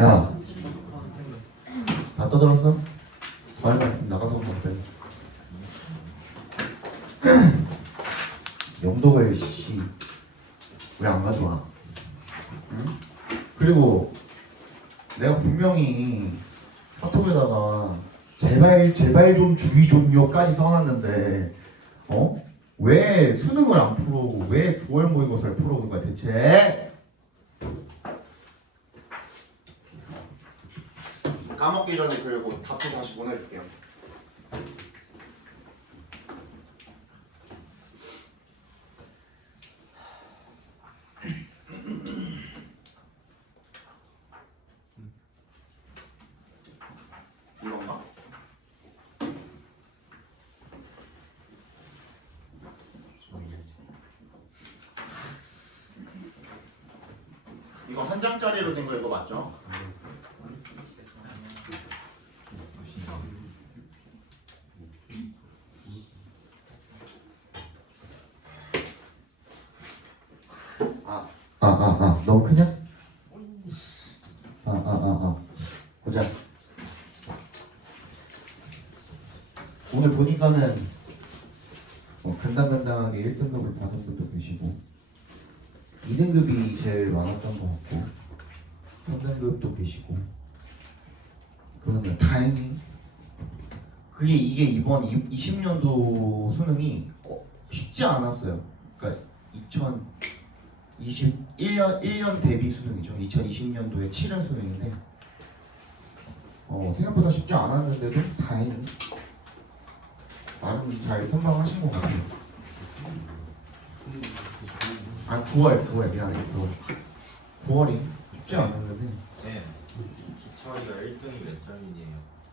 야, 다 떠들었어? 말만 나가서 먹대. 영도가 씨, 왜 안 가져와? 응? 그리고 내가 분명히 카톡에다가 제발 좀 주의 좀요까지 써놨는데 왜 수능을 안 풀어? 왜 9월 모의고사를 풀어오는 거야 대체? 까먹기 전에 그리고 답도 다시 보내줄게요. 이건가? 이거 한 장짜리로 된 거 이거 맞죠? 너무 크냐? 보자. 오늘 보니까는 간당간당하게 1등급을 받은 분도 계시고 2등급이 제일 많았던 것 같고 3등급도 계시고 그러면 다행히 이게 이번 20년도 수능이 쉽지 않았어요. 그러니까 2021년 1년 대비 수능이죠. 2020년도에 7월 수능인데 생각보다 쉽지 않았는데도 다행히 나름 잘 선방하신 것 같아요. 9월 미안해. 9월이 쉽지 않았는데. 네. 기차이가 1등이 몇 점이에요?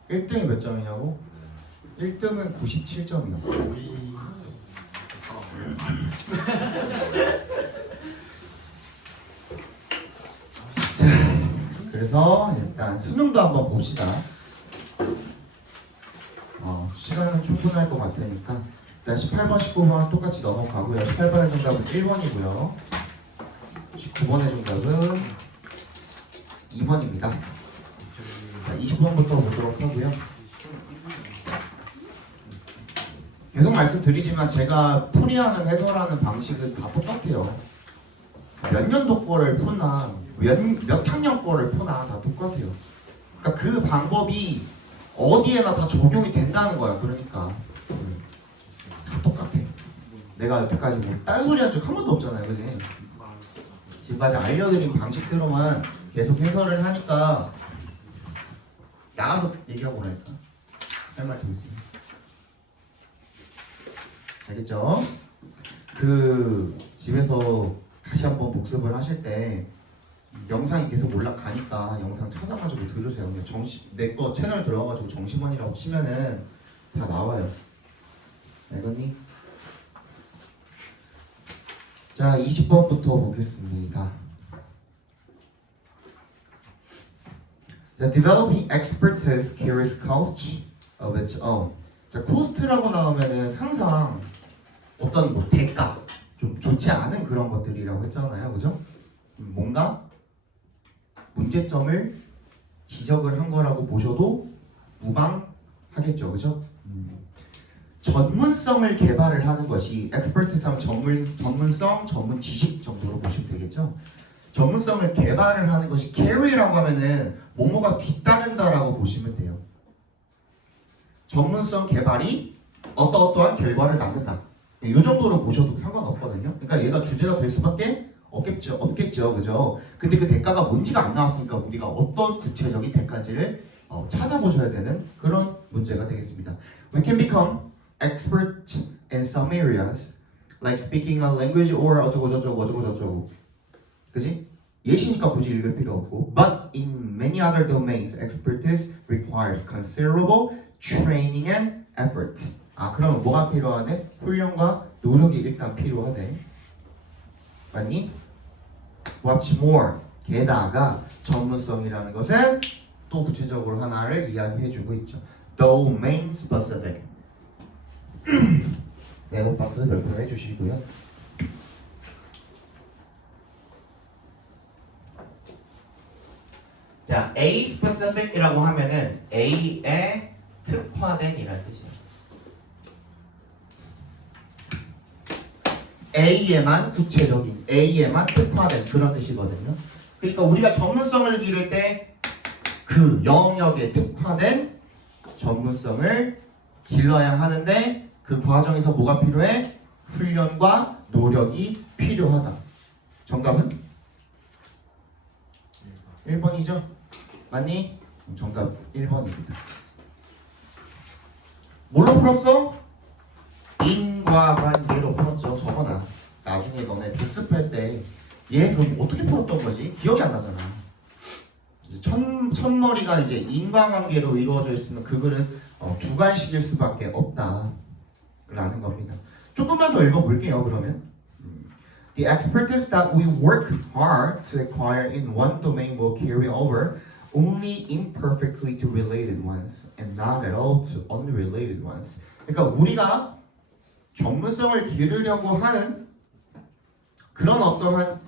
1등이 몇 점이냐고? 1등은 97점이요. 그래서 일단 수능도 한번 봅시다. 시간은 충분할 것 같으니까 일단 18번, 19번 똑같이 넘어가고요. 18번의 정답은 1번이고요. 19번의 정답은 2번입니다. 자, 20번부터 보도록 하고요. 계속 말씀드리지만 제가 풀이하는 해설하는 방식은 다 똑같아요. 몇 년도 거를 푸나 몇 학년 거를 푸나 다 똑같아요. 그러니까 그 방법이 어디에나 다 적용이 된다는 거야. 그러니까 다 똑같아. 내가 여태까지 뭐 딴소리 한 적 한 번도 없잖아요. 그지? 지금까지 알려드린 방식대로만 계속 해설을 하니까 나가서 얘기하고 그러니까 할 말 더 있어요. 알겠죠? 집에서 다시 한번 복습을 하실 때 영상이 계속 올라가니까 영상 찾아가지고 들으세요. 그냥 내 거 채널 들어가가지고 정심원이라고 치면은 다 나와요. 알겠니? 자, 20번부터 보겠습니다. 자, developing expertise carries cost of its own. 자, cost라고 나오면은 항상 어떤 뭐 대가, 좀 좋지 않은 그런 것들이라고 했잖아요, 그죠? 뭔가 문제점을 지적을 한 거라고 보셔도 무방하겠죠, 그죠? 전문성을 개발을 하는 것이 expertise하면 전문성, 전문 지식 정도로 보시면 되겠죠. 전문성을 개발을 하는 것이 carry라고 하면은 뭐뭐가 뒤따른다라고 보시면 돼요. 전문성 개발이 어떠한 결과를 낳는다. 이 정도로 보셔도 상관없거든요. 그러니까 얘가 주제가 될 수밖에 없겠죠, 그죠? 근데 그 대가가 뭔지가 안 나왔으니까 우리가 어떤 구체적인 대가인지를 찾아보셔야 되는 그런 문제가 되겠습니다. We can become expert in some areas, like speaking a language or 어쩌고. 그지? 예시니까 굳이 읽을 필요 없고. But in many other domains, expertise requires considerable training and effort. 그러면 뭐가 필요하네? 훈련과 노력이 일단 필요하네. 맞니? What's more? 게다가 전문성이라는 것은 또 구체적으로 하나를 이야기해주고 있죠. Domain specific. 네모 박스 별표를 해주시고요. 자, 자, A specific이라고 하면은 A에 특화된이라는 뜻이에요. A에만 구체적인, A에만 특화된 그런 뜻이거든요. 그러니까 우리가 전문성을 기를 때 그 영역에 특화된 전문성을 길러야 하는데 그 과정에서 뭐가 필요해? 훈련과 노력이 필요하다. 정답은? 1번이죠? 맞니? 정답 1번입니다. 뭘로 풀었어? 인과관계로 풀었죠. 저거나 나중에 너네 복습할 때 얘 그럼 어떻게 풀었던 거지? 기억이 안 나잖아. 첫머리가 이제 인과관계로 이루어져 있으면 그 글은 두관식일 수밖에 없다 라는 겁니다. 조금만 더 읽어볼게요. 그러면 The expertise that we work hard to acquire in one domain will carry over only imperfectly to related ones and not at all to unrelated ones. 그러니까 우리가 전문성을 기르려고 하는 그런 어떠한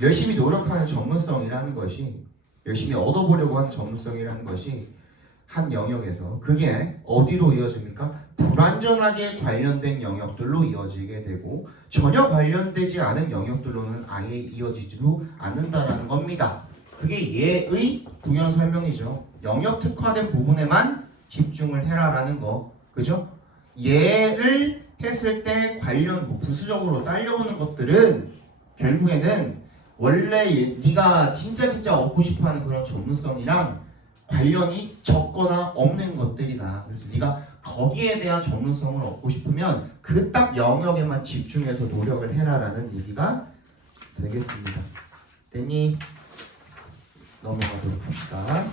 열심히 노력하는 전문성이라는 것이 열심히 얻어보려고 하는 전문성이라는 것이 한 영역에서 그게 어디로 이어집니까? 불완전하게 관련된 영역들로 이어지게 되고 전혀 관련되지 않은 영역들로는 아예 이어지지도 않는다라는 겁니다. 그게 얘의 부연 설명이죠. 영역 특화된 부분에만 집중을 해라라는 거, 그죠? 얘를 했을 때 관련 부수적으로 딸려오는 것들은 결국에는 원래 네가 진짜 얻고 싶어하는 그런 전문성이랑 관련이 적거나 없는 것들이다. 그래서 네가 거기에 대한 전문성을 얻고 싶으면 그 딱 영역에만 집중해서 노력을 해라라는 얘기가 되겠습니다. 됐니? 넘어가도록 합시다.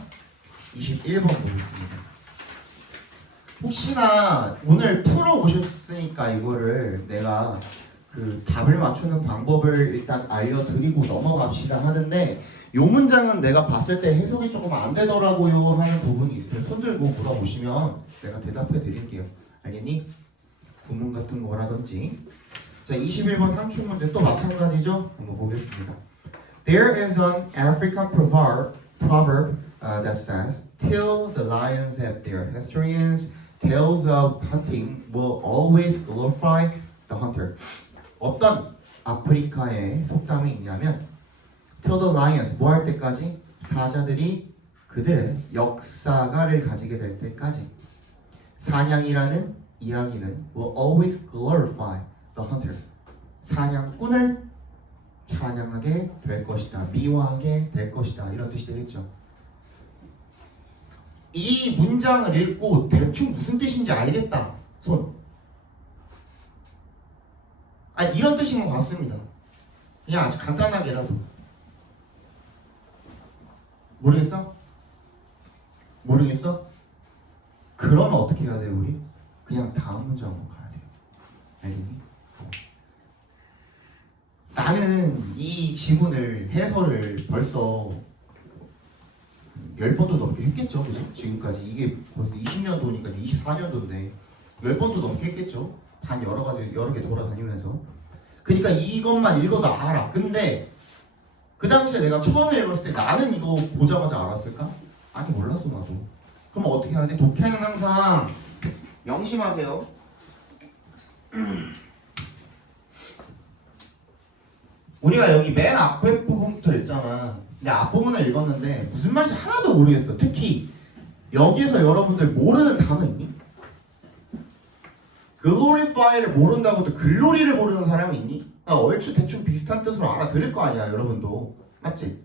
21번 보겠습니다. 혹시나 오늘 풀어 오셨으니까 이거를 내가 그 답을 맞추는 방법을 일단 알려드리고 넘어갑시다 하는데 요 문장은 내가 봤을 때 해석이 조금 안 되더라고요 하는 부분이 있으면 손 들고 물어보시면 내가 대답해 드릴게요. 알겠니? 구문 같은 거라든지. 자, 21번 함축 문제 또 마찬가지죠? 한번 보겠습니다. There is an African proverb that says, "Till the lions have their historians, tales of hunting will always glorify the hunter." 어떤 아프리카의 속담이 있냐면 Till the lions, 뭐 할 때까지? 사자들이 그들의 역사가를 가지게 될 때까지 사냥이라는 이야기는 will always glorify the hunter. 사냥꾼을 찬양하게 될 것이다. 미화하게 될 것이다. 이런 뜻이 되겠죠. 이 문장을 읽고 대충 무슨 뜻인지 알겠다. 손. 아니 이런 뜻인 것 같습니다. 그냥 아주 간단하게라도. 모르겠어? 모르겠어? 그러면 어떻게 해야 돼요 우리? 그냥 다음 문장으로 가야 돼요. 알겠니? 나는 이 지문을 해설을 벌써 10번도 넘게 했겠죠. 그죠? 지금까지 이게 벌써 20년도니까 24년도인데 10번도 넘게 했겠죠. 단 여러 개 돌아다니면서. 그러니까 이것만 읽어도 알아. 근데 그 당시에 내가 처음에 읽었을 때 나는 이거 보자마자 알았을까? 아니 몰랐어 나도. 그럼 어떻게 해야 돼? 독해는 항상 명심하세요. 우리가 여기 맨 앞에 부분부터 읽잖아. 근데 앞부분을 읽었는데 무슨 말인지 하나도 모르겠어. 특히 여기에서 여러분들 모르는 단어 있니? glorify를 모른다고도 글로리를 모르는 사람이 있니? 얼추 대충 비슷한 뜻으로 알아들을 거 아니야 여러분도. 맞지?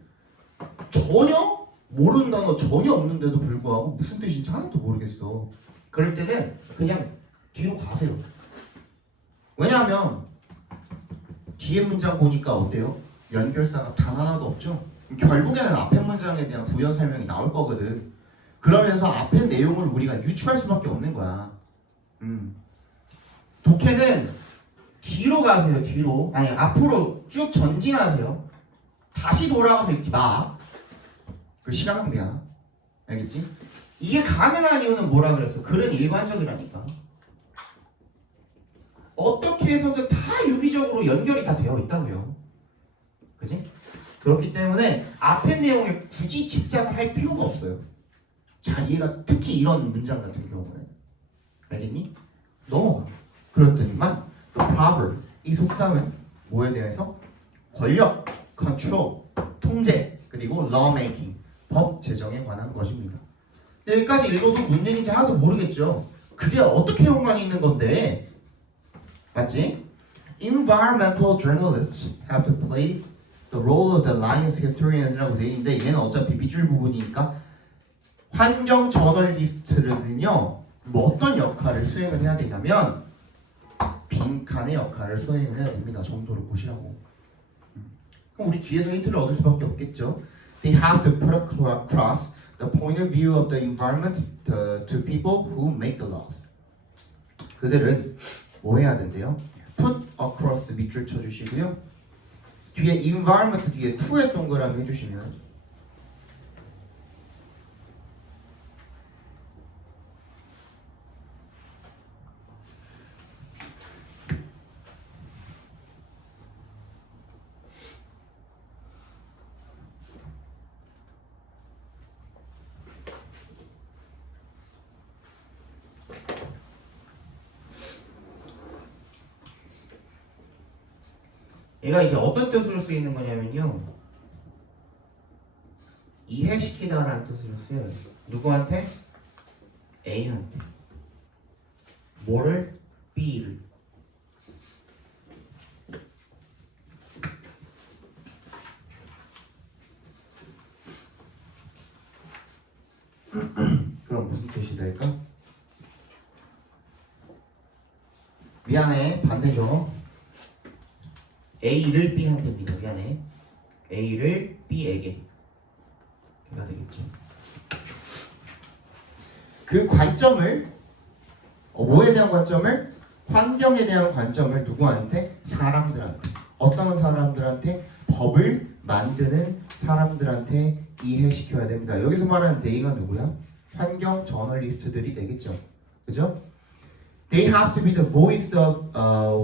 전혀 모르는 단어 전혀 없는데도 불구하고 무슨 뜻인지 하나도 모르겠어. 그럴 때는 그냥 뒤로 가세요. 왜냐하면 뒤에 문장 보니까 어때요? 연결사가 단 하나도 없죠? 결국에는 앞에 문장에 대한 부연 설명이 나올 거거든. 그러면서 앞에 내용을 우리가 유추할 수밖에 없는 거야. 독해는 뒤로 가세요. 뒤로. 아니 앞으로 쭉 전진하세요. 다시 돌아가서 읽지 마. 그 시간 낭비야. 알겠지? 이게 가능한 이유는 뭐라 그랬어? 글은 일관적이라니까. 어떻게 해서든 다 유기적으로 연결이 다 되어 있다고요. 그지? 그렇기 때문에 앞에 내용에 굳이 집착을 할 필요가 없어요. 잘 이해가 특히 이런 문장 같은 경우는 알겠니? 넘어가. 그렇더니만 the proverb 이 속담은 뭐에 대해서? 권력, control, 통제 그리고 lawmaking 법 제정에 관한 것입니다. 여기까지 읽어도 무슨 얘기인지 하나도 모르겠죠. 그게 어떻게 연관이 있는 건데? 맞지? Environmental journalists have to play the role of the alliance historians라고 되어 있는데 얘는 어차피 밑줄 부분이니까 환경 저널리스트는요 뭐 어떤 역할을 수행을 해야 되냐면 빈칸의 역할을 수행을 해야 됩니다. 정도로 보시라고. 그럼 우리 뒤에서 힌트를 얻을 수밖에 없겠죠. They have to put across the point of view of the environment to people who make the laws. 그들은 뭐 해야 된대요? Put across 밑줄 쳐주시고요. 뒤에 environment 뒤에 to의 동그라미 해주시면 얘가 이제 어떤 뜻으로 쓰이는 거냐면요. 이해시키다라는 뜻으로 쓰여요. 누구한테? A한테. 뭐를? B를. 그럼 무슨 뜻이 될까? 미안해. 반대죠. A를 B한테입니다. 미안해. A를 B에게. 해야 되겠죠. 그 관점을 뭐에 대한 관점을? 환경에 대한 관점을 누구한테? 사람들한테. 어떤 사람들한테? 법을 만드는 사람들한테 이해시켜야 됩니다. 여기서 말하는 they가 누구야? 환경 저널리스트들이 되겠죠. 그죠? They have to be the voice of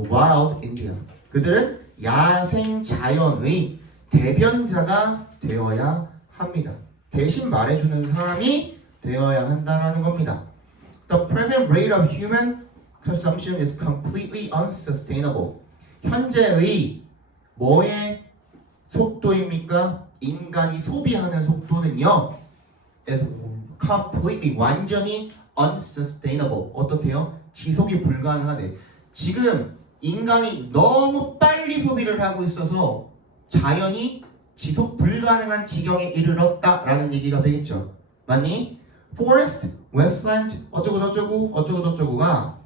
wild India. 그들은 야생 자연의 대변자가 되어야 합니다. 대신 말해주는 사람이 되어야 한다는 겁니다. The present rate of human consumption is completely unsustainable. 현재의 뭐의 속도입니까? 인간이 소비하는 속도는요. is completely 완전히 unsustainable. 어떻대요? 지속이 불가능하대. 지금 인간이 너무 빨리 소비를 하고 있어서 자연이 지속 불가능한 지경에 이르렀다라는 얘기가 되겠죠. 맞니? Forest, wetlands, 어쩌고 저쩌고가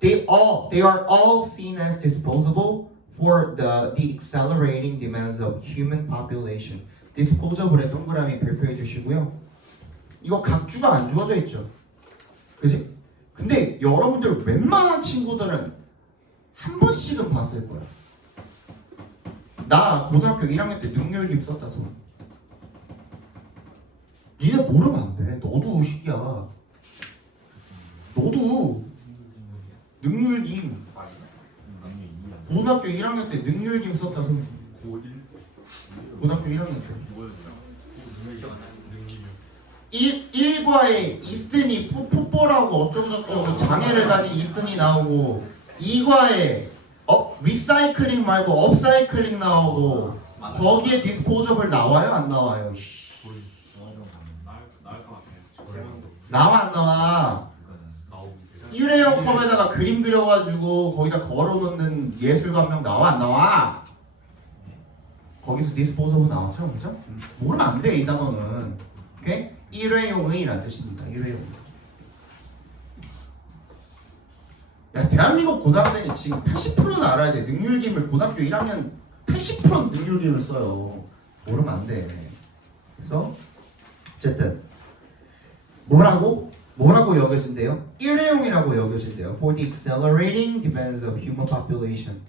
they are all seen as disposable for the accelerating demands of human population. disposable에 동그라미 별표해 주시고요. 이거 각주가 안 주어져 있죠. 그지? 근데 여러분들 웬만한 친구들은 한 번씩은 봤을 거야. 나 고등학교 1학년 때 능률김 썼다 손. 니네 모르면 안 돼. 너도 시기야. 너도 능률김. 고등학교 1학년 때 능률김 썼다 손. 고등학교 1학년 때. 1과에 이슨이 풋볼하고 어쩌고저쩌고 장애를 가진 이슨이 나오고 2과에 리사이클링 말고 업사이클링 나오고 거기에 디스포저블 나와요? 안 나와요? 나와 안 나와? 일회용 컵에다가 그림 그려가지고 거기다 걸어놓는 예술가명 나와 안 나와? 거기서 디스포저블 나왔죠? 그죠? 모르면 안 돼 이 단어는. 오케이? 일회용의라는 뜻입니다. 일회용. 야, 대한민국 고등학생이 지금 80%는 알아야 돼. 능률김을 고등학교 1학년 80%는 능률김을 써요. 모르면 안 돼. 그래서 어쨌든 뭐라고 여겨진대요? 일회용이라고 여겨진대요. For the accelerating demands of human population.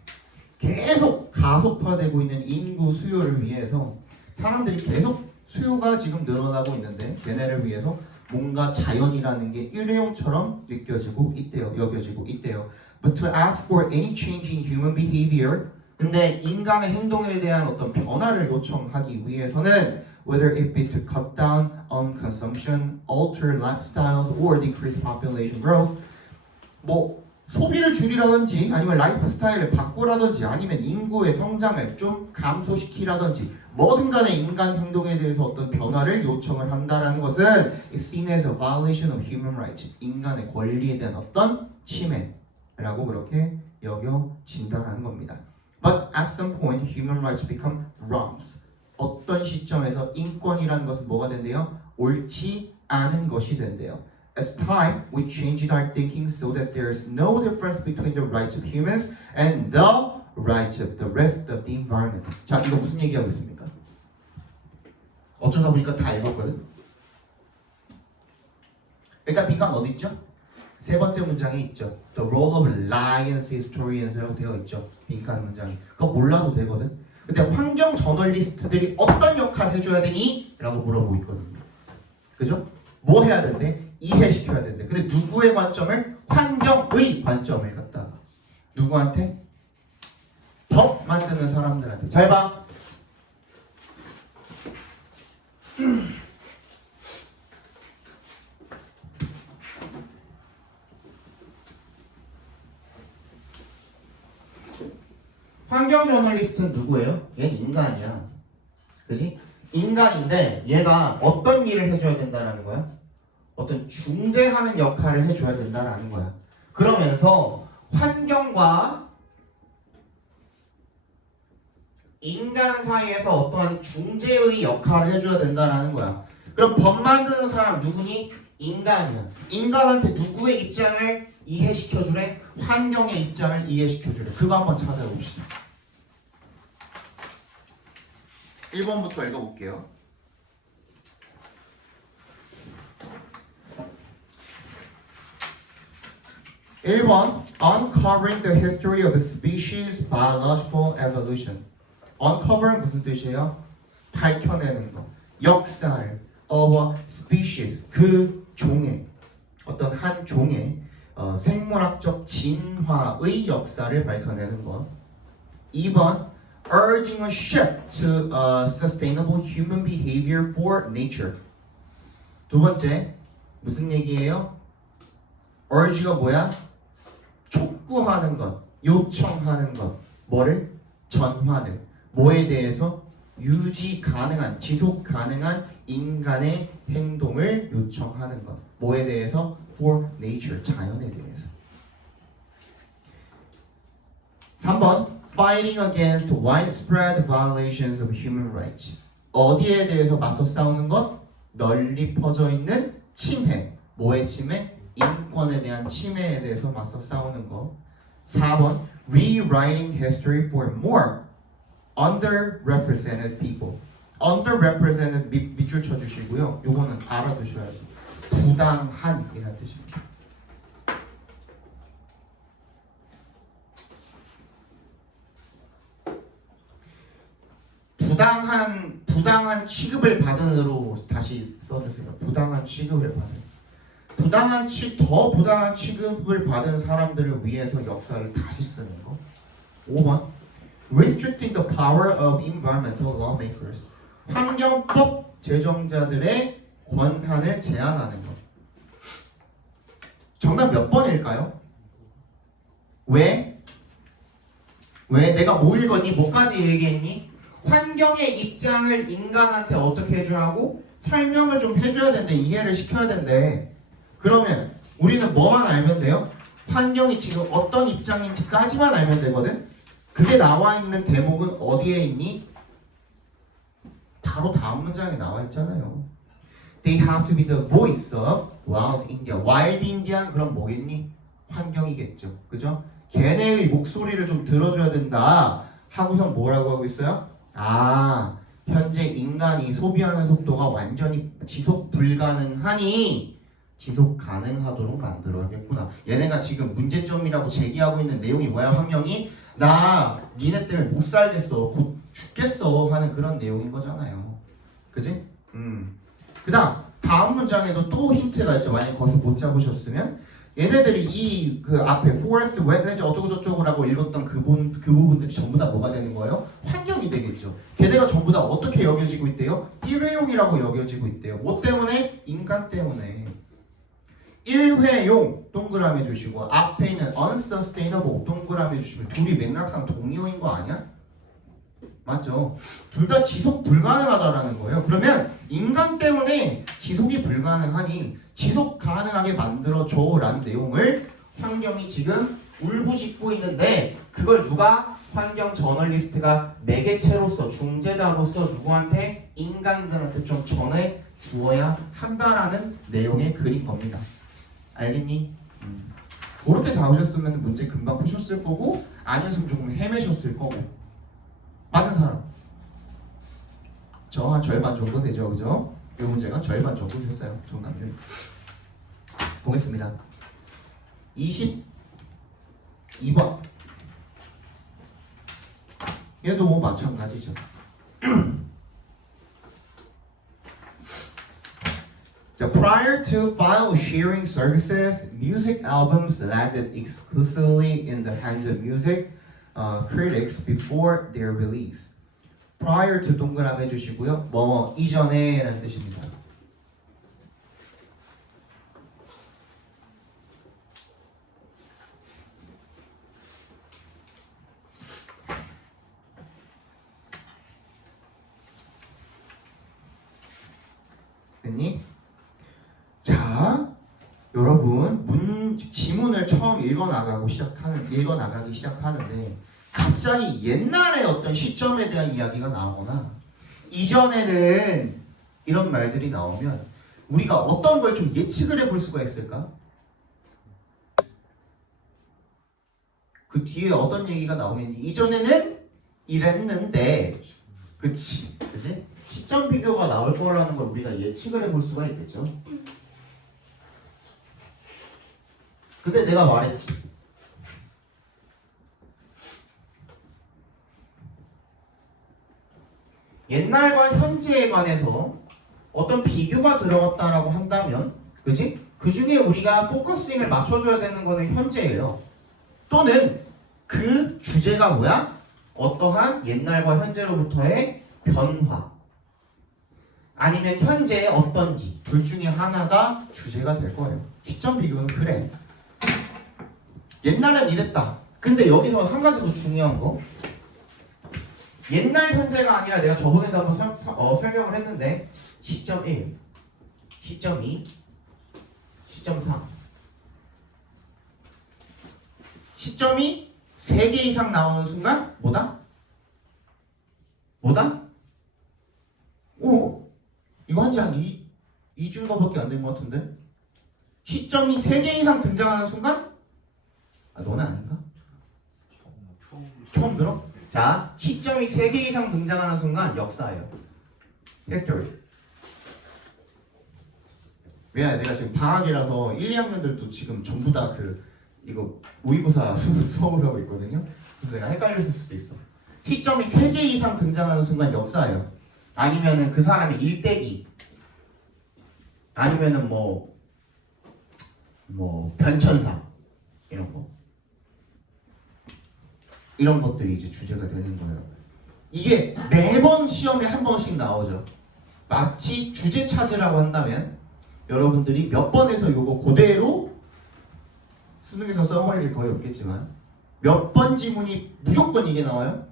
계속 가속화되고 있는 인구 수요를 위해서 사람들이 계속 수요가 지금 늘어나고 있는데 걔네를 위해서 뭔가 자연이라는 게 일회용처럼 느껴지고 있대요. 여겨지고 있대요. But to ask for any change in human behavior 근데 인간의 행동에 대한 어떤 변화를 요청하기 위해서는 whether it be to cut down on consumption, alter lifestyles, or decrease population growth, 뭐 소비를 줄이라든지 아니면 라이프 스타일을 바꾸라든지 아니면 인구의 성장을 좀 감소시키라든지 뭐든 간에 인간 행동에 대해서 어떤 변화를 요청을 한다라는 것은 is seen as a violation of human rights. 인간의 권리에 대한 어떤 침해라고 그렇게 여겨진다라는 겁니다. But at some point, human rights become wrongs. 어떤 시점에서 인권이라는 것은 뭐가 된대요? 옳지 않은 것이 된대요. As time, we changed our thinking so that there is no difference between the rights of humans and the rights of the rest of the environment. 자, 이거 무슨 얘기하고 있습니까? 어쩌다 보니까 다 읽었거든. 일단 빈칸 어디 있죠? 세 번째 문장에 있죠. The role of lions historians라고 되어 있죠. 빈칸 문장이. 그거 몰라도 되거든. 근데 환경 저널리스트들이 어떤 역할을 해줘야 되니? 라고 물어보고 있거든요. 그죠? 뭐 해야 된대? 이해시켜야 된대. 근데 누구의 관점을? 환경의 관점을 갖다가 누구한테? 법 만드는 사람들한테. 잘 봐. 환경 저널리스트는 누구예요? 얘는 인간이야. 그지? 인간인데 얘가 어떤 일을 해줘야 된다라는 거야? 어떤 중재하는 역할을 해줘야 된다라는 거야. 그러면서 환경과 인간 사이에서 어떠한 중재의 역할을 해줘야 된다라는 거야. 그럼 법 만드는 사람 누구니? 인간이야. 인간한테 누구의 입장을 이해시켜주래? 환경의 입장을 이해시켜주래. 그거 한번 찾아봅시다. 1번부터 읽어볼게요. 1번 Uncovering the history of a species biological evolution. Uncovering 무슨 뜻이에요? 밝혀내는 거. 역사를 of a species 그 종의 어떤 한 종의 생물학적 진화의 역사를 밝혀내는 것. 2번 Urging a shift to sustainable human behavior for nature. 두 번째 무슨 얘기예요? urge가 뭐야? 촉구하는 것, 요청하는 것. 뭐를? 전환을. 뭐에 대해서? 유지 가능한, 지속 가능한 인간의 행동을 요청하는 것. 뭐에 대해서? for nature, 자연에 대해서. 3번 Fighting against widespread violations of human rights. 어디에 대해서 맞서 싸우는 것? 널리 퍼져 있는 침해. 뭐의 침해? 인권에 대한 침해에 대해서 맞서 싸우는 것. 4번 Rewriting history for more underrepresented people. underrepresented 밑줄 쳐주시고요. 요거는 알아두셔야죠. 부당한이라는 뜻입니다. 부당한 취급을 받은으로 다시 써주세요. 부당한 취급을 받은. 더 부당한 취급을 받은 사람들을 위해서 역사를 다시 쓰는 거. 5번 Restricting the power of environmental lawmakers. 환경법 제정자들의 권한을 제한하는 것. 정답 몇 번일까요? 왜? 내가 뭐 읽었니? 뭐까지 얘기했니? 환경의 입장을 인간한테 어떻게 해주라고? 설명을 좀 해줘야 된대. 이해를 시켜야 된대. 그러면 우리는 뭐만 알면 돼요? 환경이 지금 어떤 입장인지까지만 알면 되거든? 그게 나와 있는 대목은 어디에 있니? 바로 다음 문장에 나와 있잖아요. They have to be the voice of wild India. wild Indian 그럼 뭐겠니? 환경이겠죠. 그죠? 걔네의 목소리를 좀 들어줘야 된다. 하고선 뭐라고 하고 있어요? 현재 인간이 소비하는 속도가 완전히 지속 불가능하니 지속 가능하도록 만들어야겠구나. 얘네가 지금 문제점이라고 제기하고 있는 내용이 뭐야? 환경이 나 니네 때문에 못 살겠어, 곧 죽겠어 하는 그런 내용인 거잖아요. 그지? 그다음 다음 문장에도 또 힌트가 있죠. 만약 거기서 못 잡으셨으면 얘네들이 이 그 앞에 forest, wetlands 어쩌고저쩌고라고 읽었던 그 부분들이 전부 다 뭐가 되는 거예요? 환경이 되겠죠. 걔네가 전부 다 어떻게 여겨지고 있대요? 일회용이라고 여겨지고 있대요. 뭐 때문에? 인간 때문에. 일회용 동그라미 주시고 앞에 있는 unsustainable 동그라미 주시면 둘이 맥락상 동의어인 거 아니야? 맞죠? 둘 다 지속 불가능하다라는 거예요. 그러면 인간 때문에 지속이 불가능하니 지속 가능하게 만들어줘 라는 내용을 환경이 지금 울부짖고 있는데 그걸 누가? 환경 저널리스트가 매개체로서 중재자로서 누구한테? 인간들한테 좀 전해 주어야 한다라는 내용의 글인 겁니다. 알겠니? 그렇게 잡으셨으면 문제 금방 푸셨을 거고 아니었으면 조금 헤매셨을 거고. 맞은 사람? 저 한 절반 정도 되죠, 그죠? 이 문제가 절반 정도 됐어요, 정답률. 보겠습니다. 22번. 얘도 뭐 마찬가지죠. 자, prior to file sharing services, music albums landed exclusively in the hands of music critics before their release. prior to 동그라미 해주시고요. 뭐 이전에 라는 뜻입니다. 됐니? 자, 여러분 지문을 처음 읽어나가기 시작하는데 갑자기 옛날의 어떤 시점에 대한 이야기가 나오거나 이전에는 이런 말들이 나오면 우리가 어떤 걸 좀 예측을 해볼 수가 있을까? 그 뒤에 어떤 얘기가 나오겠니? 이전에는 이랬는데 그치? 시점 비교가 나올 거라는 걸 우리가 예측을 해볼 수가 있겠죠. 근데 내가 말했지. 옛날과 현재에 관해서 어떤 비교가 들어갔다라고 한다면, 그지? 그 중에 우리가 포커싱을 맞춰줘야 되는 거는 현재예요. 또는 그 주제가 뭐야? 어떠한 옛날과 현재로부터의 변화. 아니면 현재의 어떤지 둘 중에 하나가 주제가 될 거예요. 시점 비교는 그래. 옛날엔 이랬다. 근데 여기서 한 가지 더 중요한 거. 옛날 현재가 아니라 내가 저번에도 한번 설명을 했는데 시점 1, 시점 2, 시점 3. 시점이 3개 이상 나오는 순간 뭐다? 오! 이거 한지 한 2주인가밖에 안 된 것 같은데? 시점이 3개 이상 등장하는 순간? 아, 너는 아닌가? 처음 들어? 자, 시점이 3개 이상 등장하는 순간 역사예요. history. 왜? 내가 지금 방학이라서 1, 2학년들도 지금 전부 다 이거 모의고사 수업을 하고 있거든요. 그래서 내가 헷갈렸을 수도 있어. 시점이 3개 이상 등장하는 순간 역사예요. 아니면은 그 사람이 일대기. 아니면은 뭐 변천사 이런 거. 이런 것들이 이제 주제가 되는 거예요. 이게 매번 시험에 한 번씩 나오죠. 마치 주제 찾으라고 한다면 여러분들이 몇 번에서 요거 그대로 수능에서 써버릴 일 거의 없겠지만 몇 번 지문이 무조건 이게 나와요?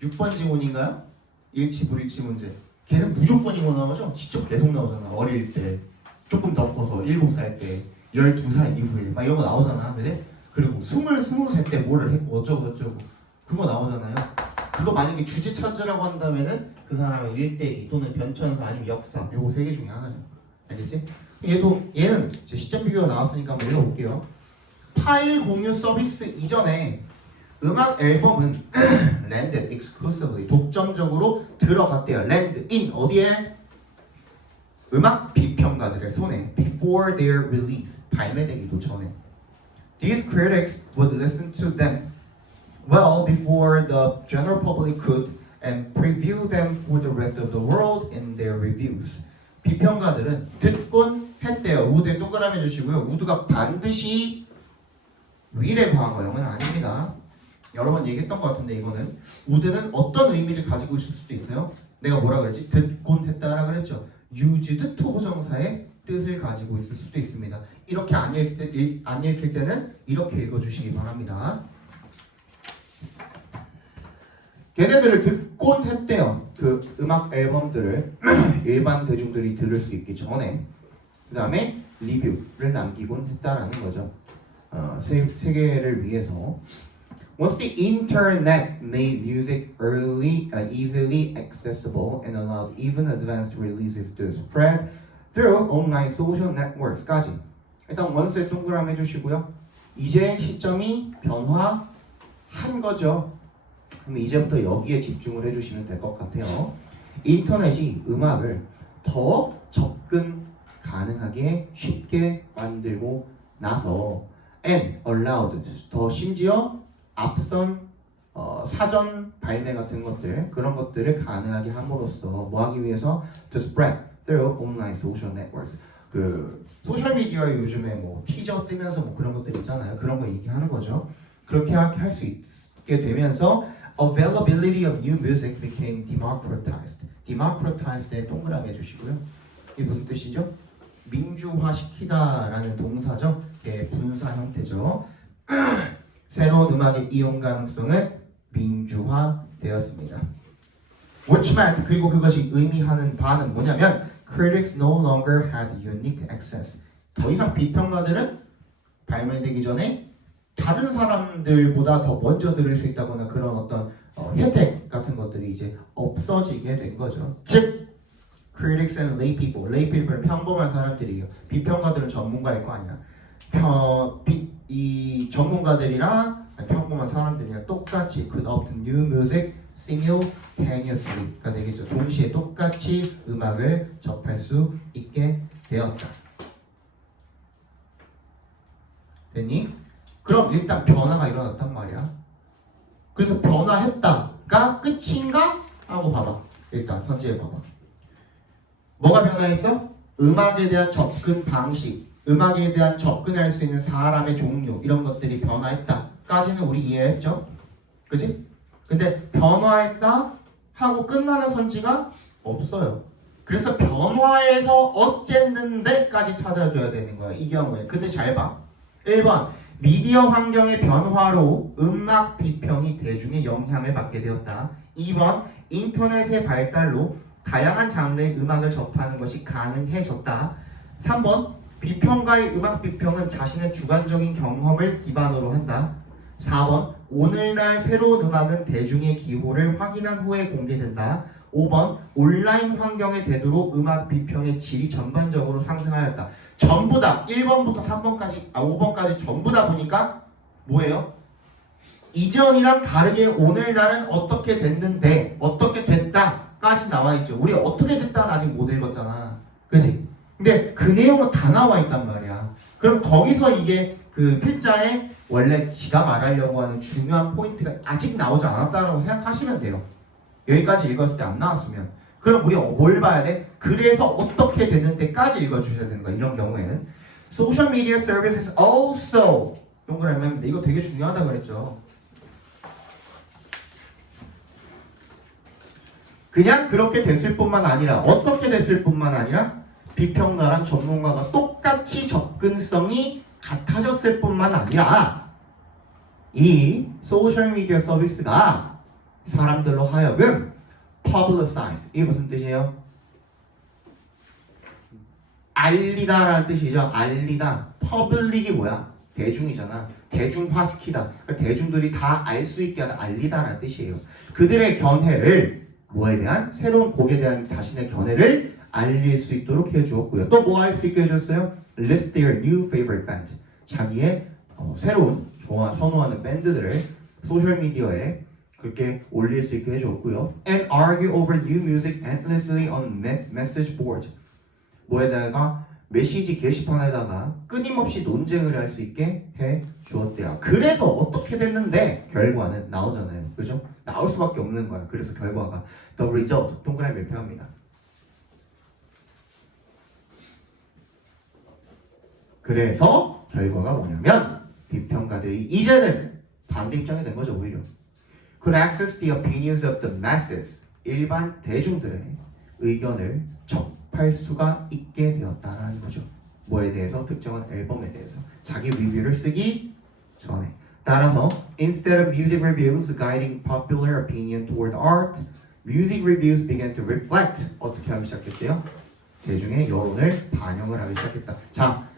26번 지문인가요? 일치 불일치 문제. 계속 무조건 이거 나오죠? 시점 계속 나오잖아. 어릴 때 조금 더 커서 7살 때 12살 이후에 막 이런 거 나오잖아. 그래? 그리고 20살 때 뭐를 했고 어쩌고 그거 나오잖아요. 그거 만약에 주제 찾으라고 한다면은 그 사람은 일대기 또는 변천사 아니면 역사 요거 3개 중에 하나예요. 알겠지? 얘는 이제 시점 비교가 나왔으니까 한번 읽어볼게요. 파일 공유 서비스 이전에 음악 앨범은 landed exclusively 독점적으로 들어갔대요. land in 어디에? 음악 비평가들의 손에 before their release 발매되기도 전에. These critics would listen to them well before the general public could and preview them for the rest of the world in their reviews. 비평가들은 듣곤 했대요. would에 동그라미 주시고요. would가 반드시 will의 과거형은 아닙니다. 여러 번 얘기했던 것 같은데 이거는 would는 어떤 의미를 가지고 있을 수도 있어요. 내가 뭐라 그랬지? 듣곤 했다라 그랬죠. used to 부정사의 뜻을 가지고 있을 수도 있습니다. 이렇게 안 읽힐 때는 이렇게 읽어주시기 바랍니다. 걔네들을 듣곤 했대요. 그 음악 앨범들을 일반 대중들이 들을 수 있기 전에 그 다음에 리뷰를 남기곤 했다라는 거죠. 세계를 위해서. Once the internet made music easily accessible and allowed even advanced releases to spread through online social networks까지. 일단 once에 동그라미 해주시고요. 이제 시점이 변화한 거죠. 그럼 이제부터 여기에 집중을 해주시면 될 것 같아요. 인터넷이 음악을 더 접근 가능하게 쉽게 만들고 나서 and allowed 더 심지어 앞선 사전 발매 같은 것들 그런 것들을 가능하게 함으로써 뭐 하기 위해서 to spread through online social networks 그 소셜 미디어에 요즘에 뭐 티저 뜨면서 뭐 그런 것들 있잖아요. 그런 거 얘기하는 거죠. 그렇게 할 수 있게 되면서 availability of new music became democratized. democratized에 동그라미 해주시고요. 이게 무슨 뜻이죠? 민주화시키다라는 동사죠. 분사 형태죠. 새로운 음악의 이용 가능성은 민주화되었습니다. Which meant 그리고 그것이 의미하는 바는 뭐냐면 critics no longer had unique access. 더 이상 비평가들은 발매되기 전에 다른 사람들보다 더 먼저 들을 수 있다거나 그런 어떤 혜택 같은 것들이 이제 없어지게 된 거죠. 즉, critics and lay people는 평범한 사람들이에요. 비평가들은 전문가일 거 아니야. 이 전문가들이랑 평범한 사람들이랑 똑같이 could obtain new music simultaneously가 되겠죠. 동시에 똑같이 음악을 접할 수 있게 되었다. 됐니? 그럼 일단 변화가 일어났단 말이야. 그래서 변화했다가 끝인가? 하고 봐봐. 일단 선지해 봐봐. 뭐가 변화했어? 음악에 대한 접근 방식, 음악에 대한 접근할 수 있는 사람의 종류 이런 것들이 변화했다까지는 우리 이해했죠? 그치? 근데 변화했다 하고 끝나는 선지가 없어요. 그래서 변화해서 어쨌는데까지 찾아줘야 되는 거야. 이 경우에. 근데 잘 봐. 1번 미디어 환경의 변화로 음악 비평이 대중의 영향을 받게 되었다. 2번 인터넷의 발달로 다양한 장르의 음악을 접하는 것이 가능해졌다. 3번 비평가의 음악 비평은 자신의 주관적인 경험을 기반으로 한다. 4번 오늘날 새로운 음악은 대중의 기호를 확인한 후에 공개된다. 5번 온라인 환경에 되도록 음악 비평의 질이 전반적으로 상승하였다. 전부 다 1번부터 3번까지 5번까지 전부 다 보니까 뭐예요? 이전이랑 다르게 오늘날은 어떻게 됐는데 어떻게 됐다까지 나와 있죠. 우리 어떻게 됐다는 아직 못 읽었잖아. 그지? 근데 그 내용은 다 나와 있단 말이야. 그럼 거기서 이게 그 필자에 원래 지가 말하려고 하는 중요한 포인트가 아직 나오지 않았다고 생각하시면 돼요. 여기까지 읽었을 때 안 나왔으면. 그럼 우리 뭘 봐야 돼? 그래서 어떻게 됐는데까지 읽어주셔야 되는 거야. 이런 경우에는 Social media services also 동그라미 했는데 이거 되게 중요하다 그랬죠. 그냥 그렇게 됐을 뿐만 아니라 어떻게 됐을 뿐만 아니라 비평가랑 전문가가 똑같이 접근성이 같아졌을 뿐만 아니라 이 소셜미디어 서비스가 사람들로 하여금 publicize 이게 무슨 뜻이에요? 알리다라는 뜻이죠. 알리다. public이 뭐야? 대중이잖아. 대중화시키다. 그러니까 대중들이 다 알 수 있게 하다. 알리다라는 뜻이에요. 그들의 견해를 뭐에 대한? 새로운 곡에 대한 자신의 견해를 알릴 수 있도록 해주었고요. 또 뭐 할 수 있게 해줬어요? List their new favorite band. 자기의 새로운 선호하는 밴드들을 소셜미디어에 그렇게 올릴 수 있게 해줬고요. And argue over new music endlessly on message board. 뭐에다가 메시지 게시판에다가 끊임없이 논쟁을 할 수 있게 해주었대요. 그래서 어떻게 됐는데 결과는 나오잖아요. 그죠? 나올 수밖에 없는 거야. 그래서 결과가 the result 동그라미 표합니다. 그래서 결과가 뭐냐면 비평가들이 이제는 반대 입장이 된 거죠. 오히려 could access the opinions of the masses 일반 대중들의 의견을 접할 수가 있게 되었다라는 거죠. 뭐에 대해서? 특정한 앨범에 대해서 자기 리뷰를 쓰기 전에. 따라서 instead of music reviews guiding popular opinion toward art, music reviews began to reflect 어떻게 하기 시작했대요? 대중의 여론을 반영을 하기 시작했다. 자,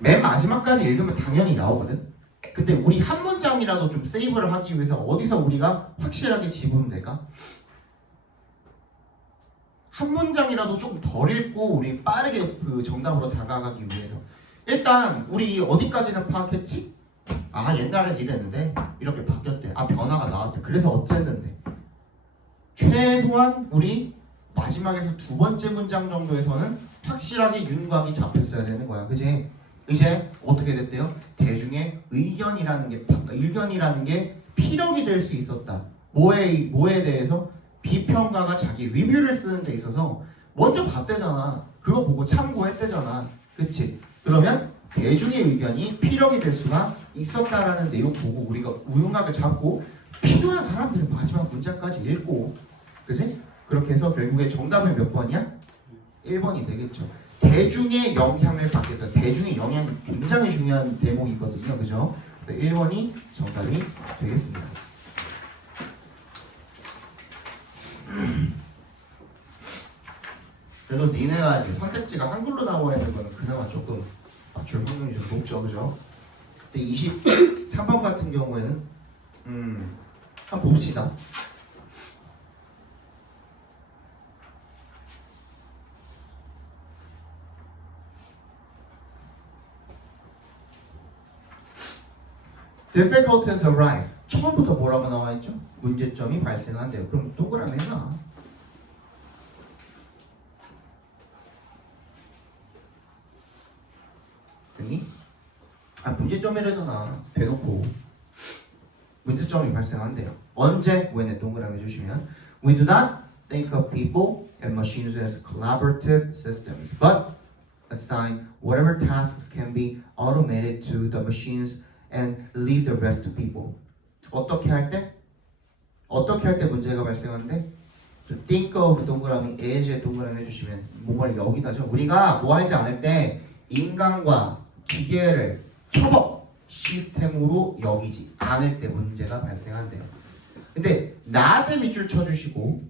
맨 마지막까지 읽으면 당연히 나오거든. 근데 우리 한 문장이라도 좀 세이브를 하기 위해서 어디서 우리가 확실하게 집으면 될까? 한 문장이라도 조금 덜 읽고 우리 빠르게 그 정답으로 다가가기 위해서 일단 우리 어디까지는 파악했지? 아 옛날엔 이랬는데 이렇게 바뀌었대. 아 변화가 나왔대. 그래서 어쨌는데 최소한 우리 마지막에서 두 번째 문장 정도에서는 확실하게 윤곽이 잡혔어야 되는 거야. 그지? 이제 어떻게 됐대요? 대중의 의견이라는 게 피력이 될 수 있었다. 뭐에 대해서? 비평가가 자기 리뷰를 쓰는 데 있어서 먼저 봤대잖아. 그거 보고 참고했대잖아. 그치? 그러면 대중의 의견이 피력이 될 수가 있었다라는 내용 보고 우리가 우윤곽을 잡고 필요한 사람들은 마지막 문장까지 읽고 그치? 그렇게 해서 결국에 정답은 몇 번이야? 1번이 되겠죠. 대중의 영향을 받겠다. 대중의 영향이 굉장히 중요한 대목이거든요. 그죠? 그래서 1번이 정답이 되겠습니다. 그래도 니네가 이제 선택지가 한글로 나와 있는 거는 그나마 조금 맞출 확률이 좀 높죠. 그죠? 근데 23번 같은 경우에는 한번 봅시다. Difficulties arise. 처음부터 뭐라고 나와 있죠? 문제점이 발생한대요. 그럼 동그라미 해놔. 됐니? 아 문제점이라잖아. 대놓고 문제점이 발생한대요. 언제? when에 동그라미 해주시면 We do not think of people and machines as collaborative systems, but assign whatever tasks can be automated to the machines and leave the rest to people. 어떻게 할 때? 어떻게 할 때 문제가 발생하는데? think of 동그라미, as에 동그라미 해주시면 뭐가 여기다죠. 우리가 뭐 하지 않을 때 인간과 기계를 협업 시스템으로 여기지 않을 때 문제가 발생한대요. 근데 not에 밑줄 쳐주시고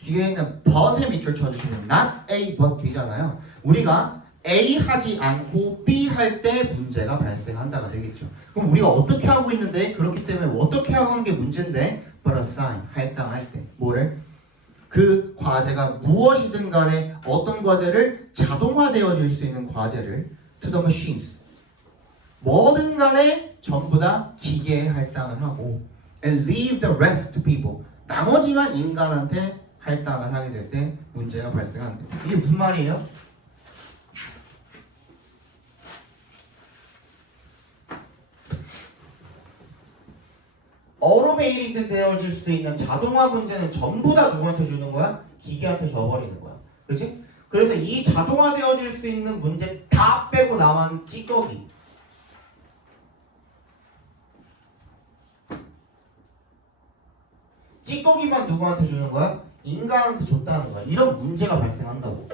뒤에 있는 but에 밑줄 쳐주시면 not A but B잖아요. 우리가 A 하지 않고 B 할 때 문제가 발생한다가 되겠죠. 그럼 우리가 어떻게 하고 있는데 그렇기 때문에 어떻게 하는 게 문제인데 but assign 할당할 때 뭐를? 그 과제가 무엇이든 간에 어떤 과제를 자동화되어질 수 있는 과제를 to the machines 뭐든 간에 전부 다 기계에 할당을 하고 and leave the rest to people 나머지만 인간한테 할당을 하게 될 때 문제가 발생한대. 이게 무슨 말이에요? 어로메이드 되어질 수 있는 자동화 문제는 전부 다 누구한테 주는 거야? 기계한테 줘버리는 거야. 그렇지? 그래서 이 자동화 되어질 수 있는 문제 다 빼고 남은 찌꺼기 찌꺼기만 누구한테 주는 거야? 인간한테 줬다는 거야. 이런 문제가 발생한다고.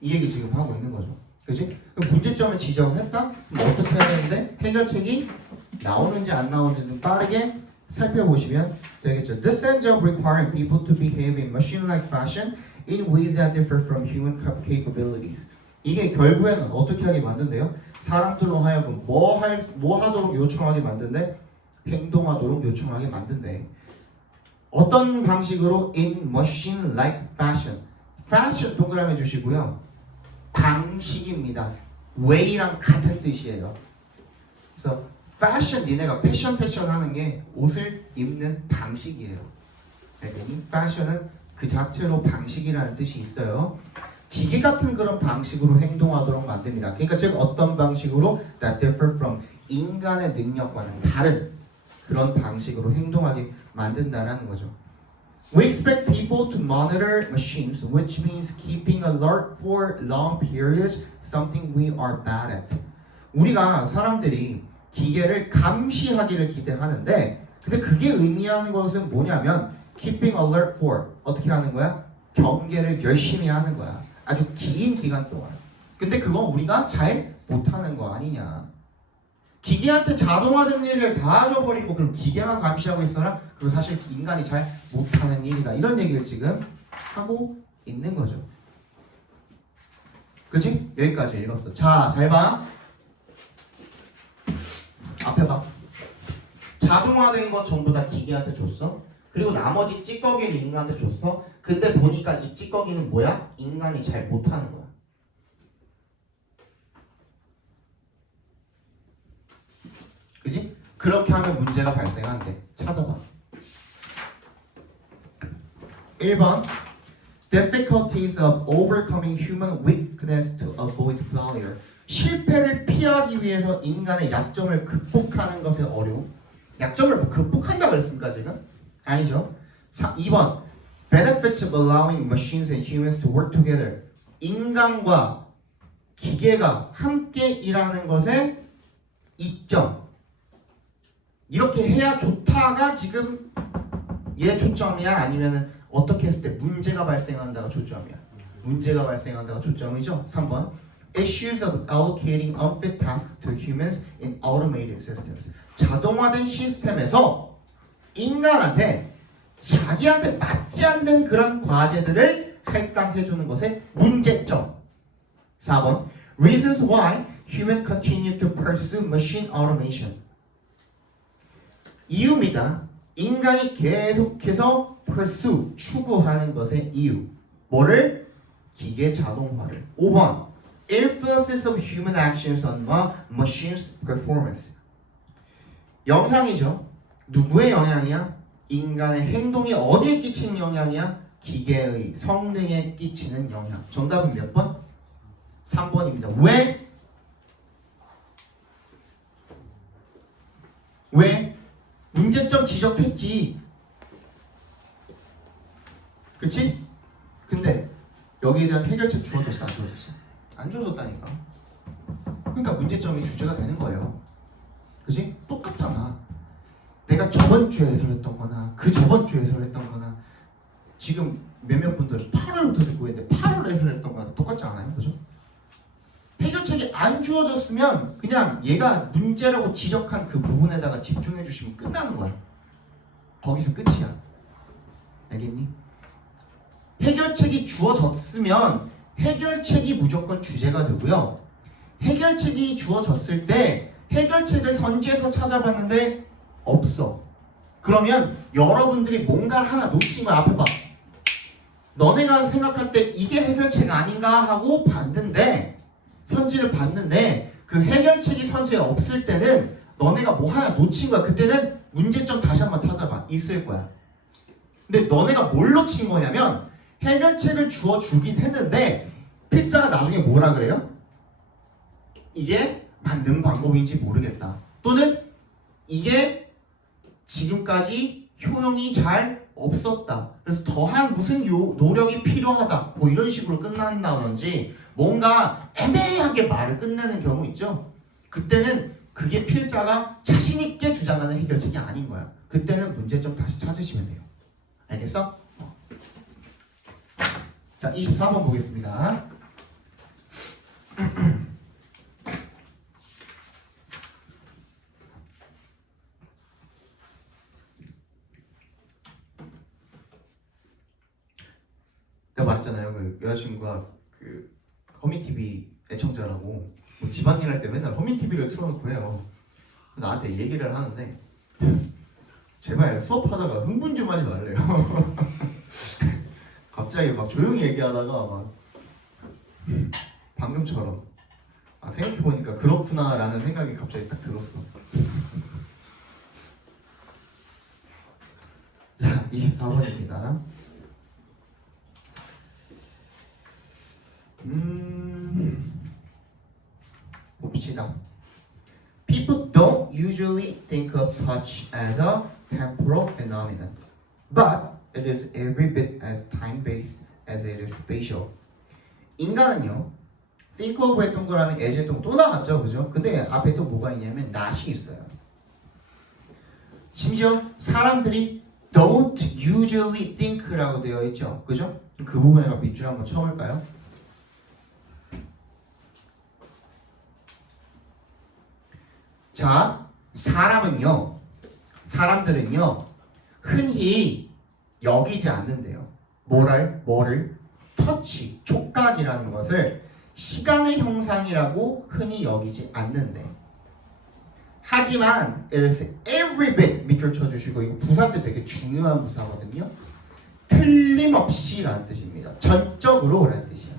이 얘기 지금 하고 있는 거죠. 그렇지? 그럼 문제점을 지적을 했다? 그럼 어떻게 해야 되는데? 해결책이 나오는지 안 나오는지는 빠르게 살펴보시면 되겠죠. This ends up requiring people to behave in machine-like fashion in ways that differ from human capabilities. 이게 결국에는 어떻게 하게 만든대요? 사람들로 하여금 뭐 하도록 요청하게 만든대? 행동하도록 요청하게 만든대. 어떤 방식으로? In machine-like fashion. fashion 동그라미 해주시고요. 방식입니다. way랑 같은 뜻이에요. 그래서 패션, 니네가 패션 하는 게 옷을 입는 방식이에요. 알겠니? 패션은 그 자체로 방식이라는 뜻이 있어요. 기계 같은 그런 방식으로 행동하도록 만듭니다. 그러니까 즉 어떤 방식으로 that differ from 인간의 능력과는 다른 그런 방식으로 행동하게 만든다라는 거죠. We expect people to monitor machines, which means keeping alert for long periods, something we are bad at. 우리가 사람들이 기계를 감시하기를 기대하는데, 근데 그게 의미하는 것은 뭐냐면 keeping alert for, 어떻게 하는 거야? 경계를 열심히 하는 거야. 아주 긴 기간 동안. 근데 그건 우리가 잘 못하는 거 아니냐. 기계한테 자동화된 일을 다 줘버리고 그럼 기계만 감시하고 있어라? 그거 사실 인간이 잘 못하는 일이다. 이런 얘기를 지금 하고 있는 거죠. 그치? 여기까지 읽었어. 자, 잘 봐. 앞에 봐. 자동화된 것 전부 다 기계한테 줬어. 그리고 나머지 찌꺼기를 인간한테 줬어. 근데 보니까 이 찌꺼기는 뭐야? 인간이 잘 못하는 거야. 그지? 그렇게 하면 문제가 발생한대. 찾아봐. 1번 Difficulties of overcoming human weakness to avoid failure. 실패를 피하기 위해서 인간의 약점을 극복하는 것의 어려움. 약점을 극복한다고 그랬습니까 지금? 아니죠. 2번 Benefits of allowing machines and humans to work together. 인간과 기계가 함께 일하는 것의 이점. 이렇게 해야 좋다가 지금 얘 초점이야? 아니면 어떻게 했을 때 문제가 발생한다가 초점이야? 문제가 발생한다가 초점이죠. 3번 Issues of allocating unfit tasks to humans in automated systems. 자동화된 시스템에서 인간한테 자기한테 맞지 않는 그런 과제들을 할당해주는 것의 문제점. 4번 Reasons why humans continue to pursue machine automation. 이유입니다. 인간이 계속해서 pursue, 추구하는 것의 이유. 뭐를? 기계 자동화를. 5번 Influences of human actions on a machine's performance. 영향이죠. 누구의 영향이야? 인간의 행동이 어디에 끼치는 영향이야? 기계의 성능에 끼치는 영향. 정답은 몇 번? 3번입니다. 왜? 왜? 문제점 지적했지. 그치? 근데 여기에 대한 해결책 주어졌어? 안 주어졌어? 안 주어졌다니까. 그러니까 문제점이 주제가 되는 거예요. 그치? 똑같잖아. 내가 저번 주에 해설했던 거나 그 저번 주에 해설했던 거나 지금 몇몇 분들 8월부터 듣고 있는데 8월 해설했던 거나 똑같지 않아요? 그죠? 해결책이 안 주어졌으면 그냥 얘가 문제라고 지적한 그 부분에다가 집중해 주시면 끝나는 거야. 거기서 끝이야. 알겠니? 해결책이 주어졌으면 해결책이 무조건 주제가 되고요. 해결책이 주어졌을 때 해결책을 선지에서 찾아봤는데 없어. 그러면 여러분들이 뭔가 하나 놓친 거야. 앞에 봐. 너네가 생각할 때 이게 해결책 아닌가 하고 봤는데 선지를 봤는데 그 해결책이 선지에 없을 때는 너네가 뭐 하나 놓친 거야. 그때는 문제점 다시 한번 찾아봐. 있을 거야. 근데 너네가 뭘 놓친 거냐면 해결책을 주어주긴 했는데 필자가 나중에 뭐라 그래요? 이게 맞는 방법인지 모르겠다. 또는 이게 지금까지 효용이 잘 없었다. 그래서 더한 무슨 노력이 필요하다. 뭐 이런 식으로 끝난다든지 뭔가 애매하게 말을 끝내는 경우 있죠. 그때는 그게 필자가 자신 있게 주장하는 해결책이 아닌 거야. 그때는 문제점 다시 찾으시면 돼요. 알겠어? 자, 24번 보겠습니다. 내가 말했잖아요. 그 여자친구가 그 허민TV 애청자라고 뭐 집안일 할 때 맨날 허민TV를 틀어놓고 해요. 나한테 얘기를 하는데 제발 수업하다가 흥분 좀 하지 말래요. 갑자기 막 조용히 얘기하다가 막 방금처럼 아 생각해보니까 그렇구나 라는 생각이 갑자기 딱 들었어. 자, 24번입니다. 봅시다. People don't usually think of touch as a temporal phenomenon. But It is every bit as time-based as it is spatial. 인간은요. think of의 동그라미 as의 동 또 나왔죠, 그죠? 근데 앞에 또 뭐가 있냐면 not이 있어요. 심지어 사람들이 don't usually think라고 되어 있죠, 그죠? 그 부분에 밑줄 한번 쳐볼까요? 자, 사람들은요 흔히 여기지 않는데요. 뭐를? 터치, 촉각이라는 것을 시간의 형상이라고 흔히 여기지 않는데, 하지만 it is every bit 밑줄 쳐주시고, 이거 부사 때 되게 중요한 부사거든요. 틀림없이 라는 뜻입니다. 전적으로 라는 뜻이야.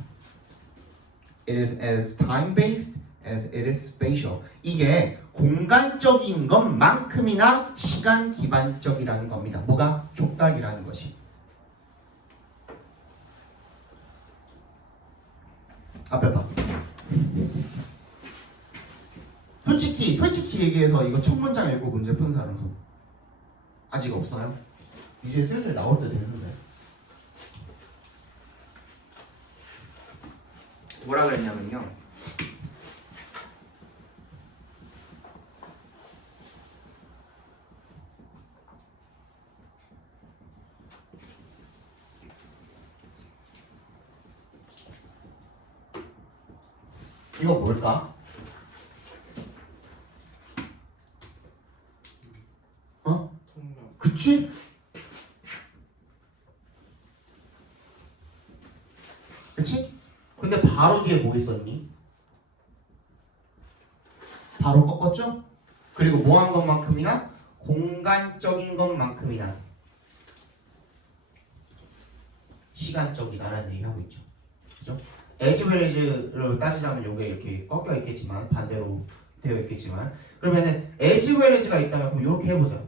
It is as time-based as it is spatial. 이게 공간적인 것만큼이나 시간 기반적이라는 겁니다. 뭐가? 촉각이라는 것이. 앞에 봐. 솔직히 얘기해서 이거 첫 문장 읽고 문제 푼 사람 손. 아직 없어요? 이제 슬슬 나올 때 되는데. 뭐라 그랬냐면요. 이거 뭘까? 어? 그치? 그치? 근데 바로 뒤에 뭐 있었니? 바로 꺾었죠? 그리고 뭐 한 것만큼이나? 공간적인 것만큼이나 시간적이다라는 얘기하고 있죠. 그죠? as well as를 따지자면 요게 이렇게 꺾여 있겠지만, 반대로 되어 있겠지만, 그러면은 as well as가 있다면 그럼 이렇게 해보자.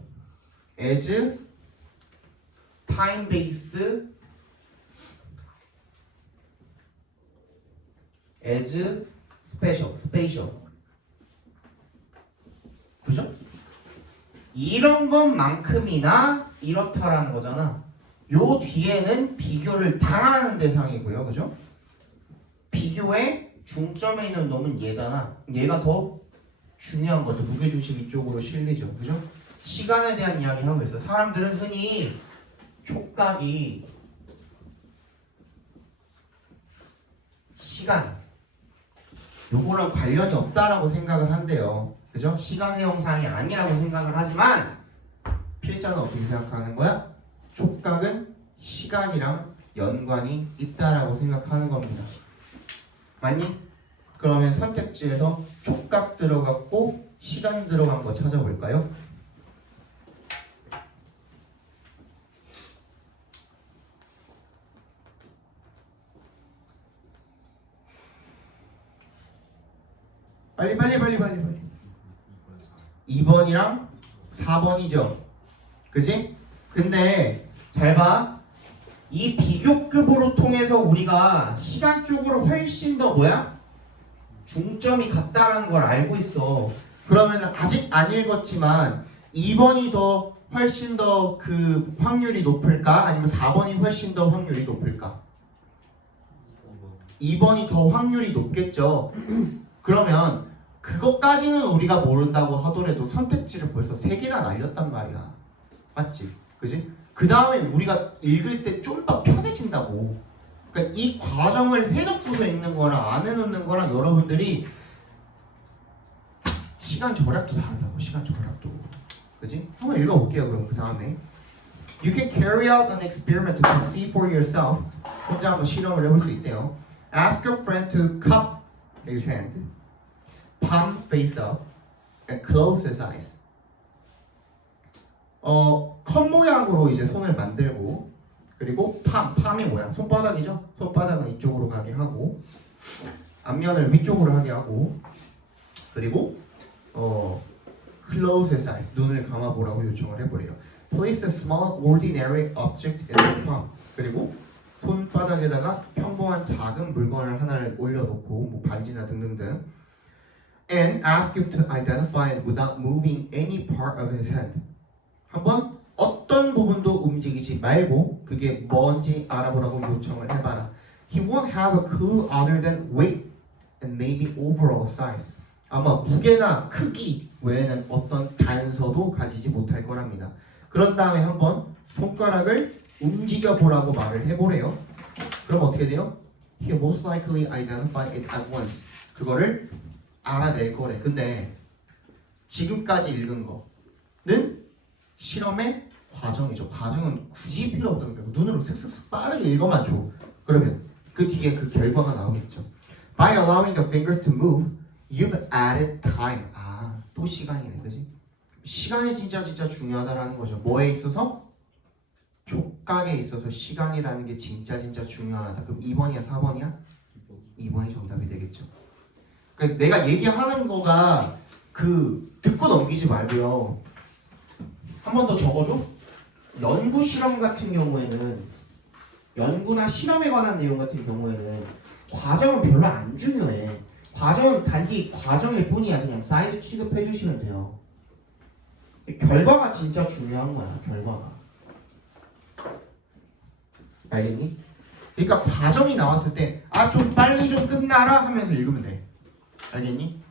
as time based as spatial. 그죠? 이런 것만큼이나 이렇다라는 거잖아. 요 뒤에는 비교를 당하는 대상이고요. 그죠? 비교의 중점에 있는 놈은 얘잖아. 얘가 더 중요한 거죠. 무게중심 이쪽으로 실리죠. 그죠? 시간에 대한 이야기 하고 있어요. 사람들은 흔히 촉각이 시간 요거랑 관련이 없다라고 생각을 한대요. 그죠? 시간의 형상이 아니라고 생각을 하지만 필자는 어떻게 생각하는 거야? 촉각은 시간이랑 연관이 있다라고 생각하는 겁니다. 맞니? 그러면 선택지에서 촉각 들어갔고 시간 들어간 거 찾아볼까요? 빨리 2번이랑 4번이죠. 그지? 근데 잘 봐. 이 비교급으로 통해서 우리가 시간 쪽으로 훨씬 더 뭐야? 중점이 같다라는 걸 알고 있어. 그러면 아직 안 읽었지만 2번이 더 훨씬 더 그 확률이 높을까? 아니면 4번이 훨씬 더 확률이 높을까? 2번이 더 확률이 높겠죠. 그러면 그것까지는 우리가 모른다고 하더라도 선택지를 벌써 3개나 날렸단 말이야. 맞지? 그지? 그 다음에 우리가 읽을 때 좀 더 편해진다고. 그러니까 이 과정을 해놓고서 읽는 거랑 안 해놓는 거랑 여러분들이 시간 절약도 다르다고. 시간 절약도. 그지? 한번 읽어볼게요. 그럼 그 다음에 You can carry out an experiment to see for yourself. 혼자 한번 실험을 해볼 수 있대요. Ask your friend to cup his hand, palm face up, and close his eyes. 컵 모양으로 이제 손을 만들고, 그리고 팜이 뭐야? 손바닥이죠? 손바닥은 이쪽으로 가게 하고, 앞면을 위쪽으로 하게 하고, 그리고 close his eyes, 눈을 감아보라고 요청을 해버려요. Place a small ordinary object in the palm. 그리고 손바닥에다가 평범한 작은 물건을 하나를 올려놓고, 뭐 반지나 등등등. And ask him to identify it without moving any part of his hand. 한번 어떤 부분도 움직이지 말고 그게 뭔지 알아보라고 요청을 해봐라. He won't have a clue other than weight and maybe overall size. 아마 무게나 크기 외에는 어떤 단서도 가지지 못할 거랍니다. 그런 다음에 한번 손가락을 움직여 보라고 말을 해보래요. 그럼 어떻게 돼요? He most likely identify it at once. 그거를 알아낼 거래. 근데 지금까지 읽은 거는 실험의 과정이죠. 과정은 굳이 필요 없다는 거예요. 눈으로 슥슥슥 빠르게 읽어만 줘. 그러면 그 뒤에 그 결과가 나오겠죠. By allowing the fingers to move, you've added time. 아, 또 시간이네, 그지? 시간이 진짜 중요하다라는 거죠. 뭐에 있어서? 촉각에 있어서 시간이라는 게 진짜 중요하다. 그럼 2번이야, 4번이야? 2번이 정답이 되겠죠. 그러니까 내가 얘기하는 거가 그 듣고 넘기지 말고요. 한 번 더 적어줘. 연구 실험 같은 경우에는 연구나 실험에 관한 내용 같은 경우에는 과정은 별로 안 중요해. 과정은 단지 과정일 뿐이야. 그냥 사이드 취급해 주시면 돼요. 결과가 진짜 중요한 거야. 결과가. 알겠니? 그러니까 과정이 나왔을 때 아 좀 빨리 좀 끝나라 하면서 읽으면 돼. 알겠니?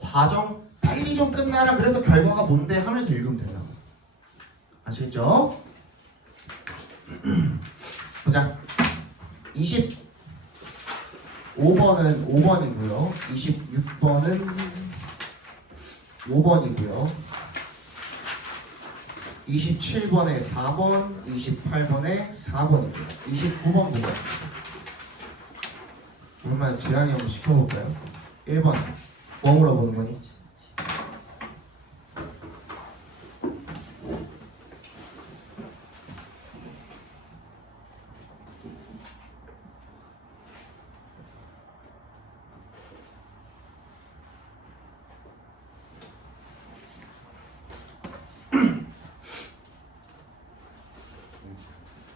과정 빨리 좀 끝나라 그래서 결과가 뭔데 하면서 읽으면 된다. 아시겠죠? 보자. 25번은 5번이고요. 26번은 5번이고요. 27번에 4번, 28번에 4번이고요. 29번 보자. 오랜만에 지란이 한번 시켜볼까요? 1번 뭐 물어보는 거니?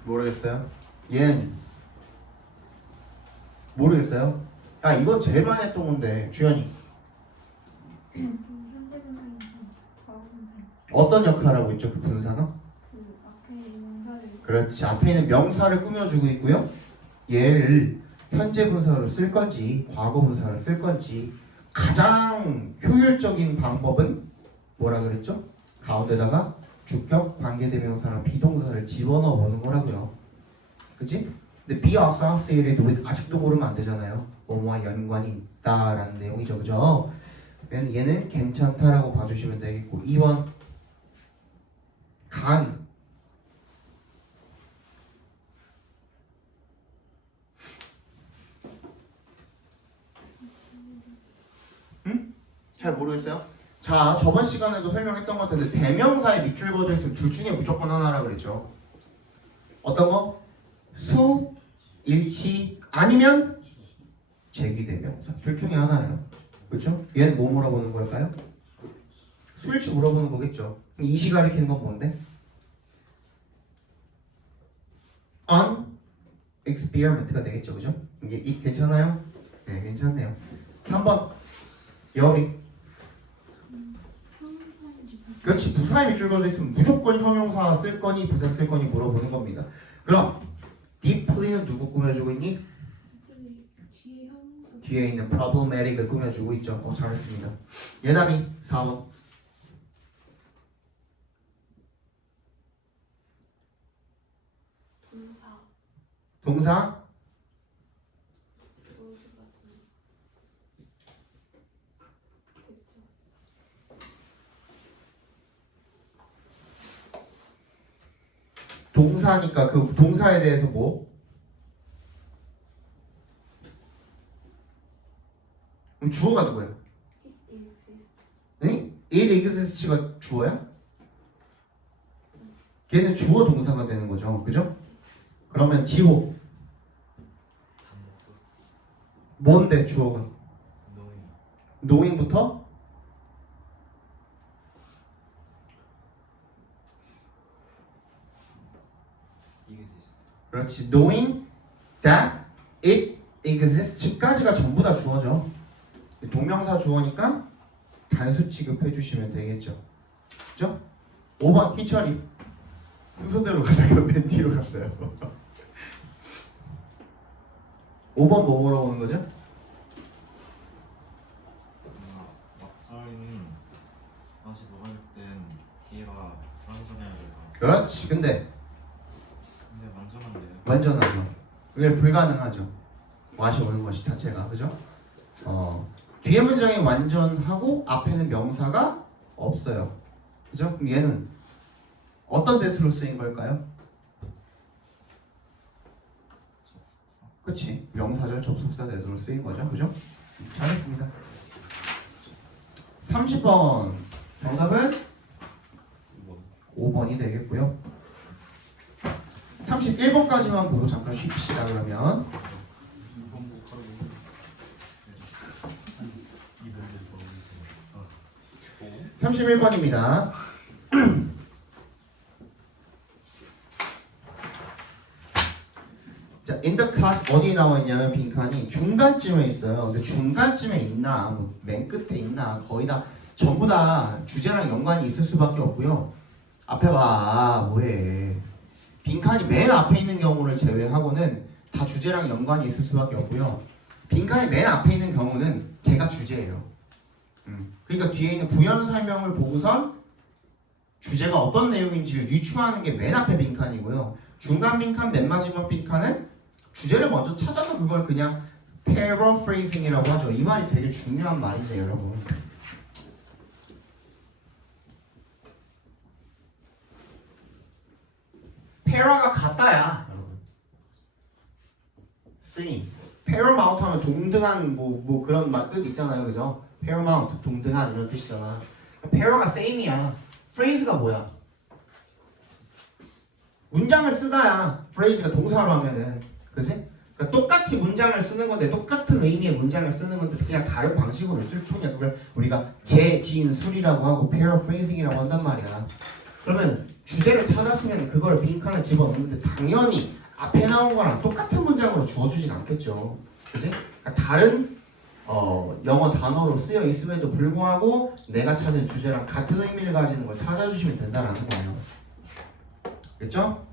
모르겠어요? 얘는 모르겠어요? 아 이건 제일 많이 했던 건데 주연이 현대분사인 과거분사인 어떤 역할을 하고 있죠? 그 분사가? 그 앞에 명사를 그렇지 앞에 있는 명사를 꾸며주고 있고요 얘를 현재 분사로 쓸 건지 과거 분사로 쓸 건지 가장 효율적인 방법은 뭐라 그랬죠? 가운데다가 주격, 관계대명사랑 비동사를 집어넣어 보는 거라고요. 그치? 근데 be associated with 아직도 모르면 안 되잖아요. 뭐뭐와 연관이 있다라는 내용이죠. 그죠? 얘는 괜찮다라고 봐주시면 되겠고 2번 간 응? 잘 모르겠어요? 자, 저번 시간에도 설명했던 것 같은데 대명사에 밑줄 그어져 있으면 둘 중에 무조건 하나라 그랬죠. 어떤 거? 수, 일치, 아니면 제기대명사. 둘 중에 하나예요. 그렇죠? 얘는 뭐 물어보는 걸까요? 수일치 물어보는 거겠죠. 이 시 가리키는 건 뭔데? on experiment가 되겠죠. 그죠? 이게 괜찮아요? 네, 괜찮네요. 3번 여울이 그렇지 부사에 밑줄 그어져 있으면 무조건 형용사 쓸 거니 부사 쓸 거니 물어보는 겁니다. 그럼 deeply는 누구 꾸며주고 있니? 뒤에 형사 뒤에 있는 problematic을 꾸며주고 있죠. 잘했습니다. 예담이 4번 동사 부수가 됐죠. 동사니까 그 동사에 대해서 뭐? 그럼 주어가 누구예요? It exists. 네? it exists가 주어야? 걔는 주어 동사가 되는 거죠. 그죠? 그러면 지호 뭔데 주어가? knowing부터 그렇지 knowing that it exists까지가 전부 다 주어죠. 동명사 주어니까 단수 취급해 주시면 되겠죠. 그죠? 5번 희철이 순서대로 가다가 맨 뒤로 갔어요. 5번 뭐 물어보는 거죠? 막차는 다시 녹아있을 땐 뒤에가 불완전해야 될까? 그렇지. 근데 근데 완전한데요? 완전하죠. 그게 불가능하죠. 맛이 오는 것이 자체가 그죠? 뒤에 문장이 완전하고 앞에는 명사가 없어요. 그죠? 그럼 얘는 어떤 대수로 쓰인 걸까요? 그렇지. 명사절 접속사 대수로 쓰인 거죠. 그죠? 잘했습니다. 30번 정답은 5번이 되겠고요. 31번까지만 보고 잠깐 쉽시다 그러면. 31번입니다. 자, in the class 어디에 나와 있냐면 빈칸이 중간쯤에 있어요. 근데 중간쯤에 있나, 뭐 맨 끝에 있나, 거의 다 전부 다 주제랑 연관이 있을 수밖에 없고요. 앞에 봐, 뭐해? 빈칸이 맨 앞에 있는 경우를 제외하고는 다 주제랑 연관이 있을 수밖에 없고요. 빈칸이 맨 앞에 있는 경우는 걔가 주제예요. 그러니까 뒤에 있는 부연 설명을 보고선 주제가 어떤 내용인지를 유추하는 게 맨 앞에 빈칸이고요. 중간 빈칸, 맨 마지막 빈칸은 주제를 먼저 찾아서 그걸 그냥 paraphrasing이라고 하죠. 이 말이 되게 중요한 말인데 여러분. para가 같다야, 여러분. 쓰임. paramount 하면 동등한 뭐 그런 뜻 있잖아요, 그죠? paramount 동등한 이런 뜻이잖아. para가 same이야. phrase가 뭐야? 문장을 쓰다야. phrase가 동사로 하면은, 그지? 그러니까 똑같이 문장을 쓰는 건데 똑같은 의미의 문장을 쓰는 건데 그냥 다른 방식으로 쓸 뿐이야. 그걸 우리가 재진술이라고 하고 paraphrasing이라고 한단 말이야. 그러면 주제를 찾았으면 그걸 빈칸에 집어넣는데 당연히 앞에 나온 거랑 똑같은 문장으로 주어주진 않겠죠. 그지? 그러니까 다른 영어 단어로 쓰여 있음에도 불구하고 내가 찾은 주제랑 같은 의미를 가지는 걸 찾아주시면 된다는 거예요. 그렇죠?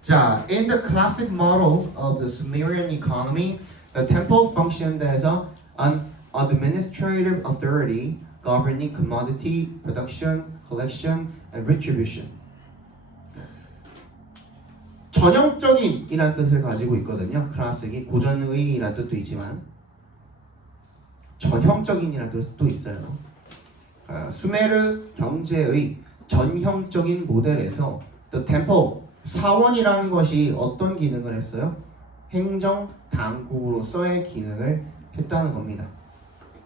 자, in the classic model of the Sumerian economy, the temple functioned as an administrative authority governing commodity production, collection, and retribution. 전형적인 이란 뜻을 가지고 있거든요. 클래식이 고전의 이란 뜻도 있지만 전형적인 이란 뜻도 있어요. 수메르 경제의 전형적인 모델에서 the temple 사원이라는 것이 어떤 기능을 했어요? 행정 당국으로서의 기능을 했다는 겁니다.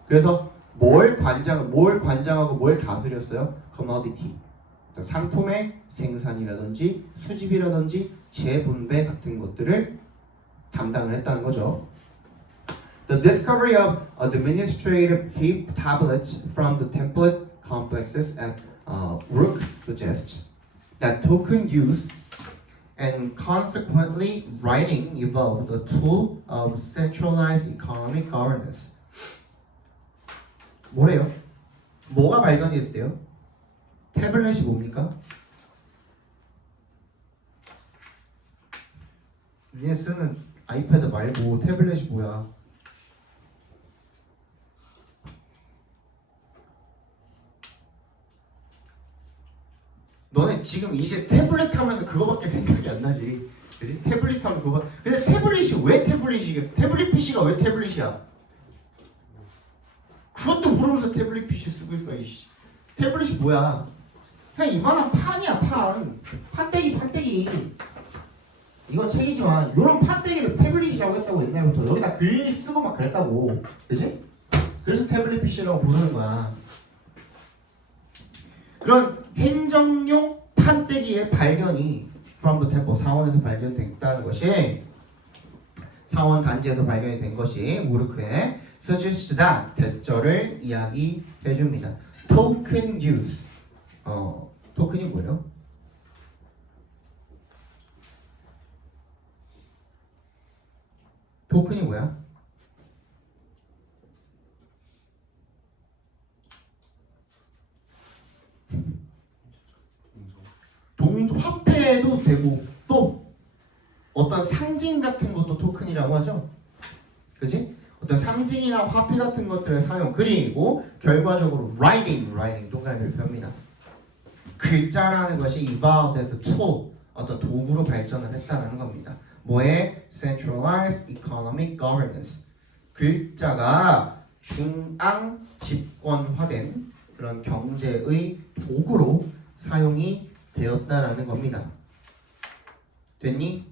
그래서 뭘 관장하고 뭘 다스렸어요? commodity. 상품의 생산이라든지 수집이라든지 재분배 같은 것들을 담당을 했다는 거죠. The discovery of administrative tablets from the template complexes at Uruk suggests that token use and consequently writing evolved a tool of centralized economic governance. 뭐래요? 뭐가 발견이 됐대요? 태블릿이 뭡니까? 니네 쓰는 아이패드 말고 태블릿이 뭐야? 너네 지금 이제 태블릿 하면 그거밖에 생각이 안 나지. 그지? 태블릿 하면 그거. 근데 태블릿이 왜 태블릿이겠어? 태블릿 PC가 왜 태블릿이야? 그것도 모르면서 태블릿 PC 쓰고 있어. 이씨. 태블릿이 뭐야? 그냥 이만한 판이야, 판. 판때기. 이건 책이지만 이런 판때기를 태블릿이라고 했다고 옛날부터. 여기다 글 쓰고 막 그랬다고. 그지? 그래서 태블릿 PC라고 부르는 거야. 그런 행정용 판때기의 발견이 from the temple 사원에서 발견됐다는 것이 사원 단지에서 발견이 된 것이 우르크의 suggests that 대절을 이야기해 줍니다. token use 토큰이 뭐예요? 토큰이 뭐야? 화폐 화폐도 되고 또 어떤 상징 같은 것도 토큰이라고 하죠. 그지? 어떤 상징이나 화폐 같은 것들의 사용 그리고 결과적으로 writing 동그라미 별표입니다. 글자라는 것이 evolved as a tool 어떤 도구로 발전을 했다는 겁니다. 뭐에? centralized economic governance 글자가 중앙 집권화된 그런 경제의 도구로 사용이 되었다라는 겁니다. 됐니?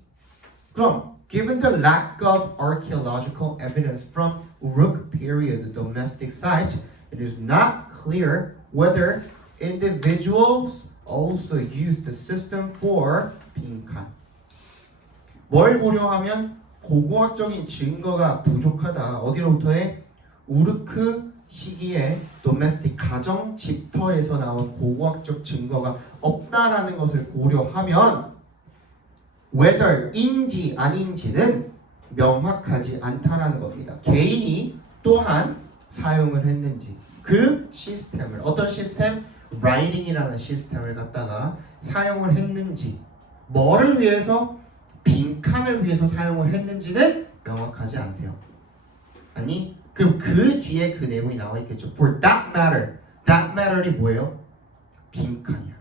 그럼 given the lack of archaeological evidence from Uruk period domestic sites, it is not clear whether individuals also used the system for 빈칸. 뭘 고려하면 고고학적인 증거가 부족하다. 어디로부터의? 우르크 시기에 도메스틱 가정 집터에서 나온 고고학적 증거가 없다라는 것을 고려하면 whether인지 아닌지는 명확하지 않다라는 겁니다. 개인이 또한 사용을 했는지 그 시스템을 어떤 시스템? writing이라는 시스템을 갖다가 사용을 했는지 뭐를 위해서? 빈칸을 위해서 사용을 했는지는 명확하지 않대요. 아니 그럼 그 뒤에 그 내용이 나와 있겠죠. For that matter, that matter이 뭐예요? 빈칸이야.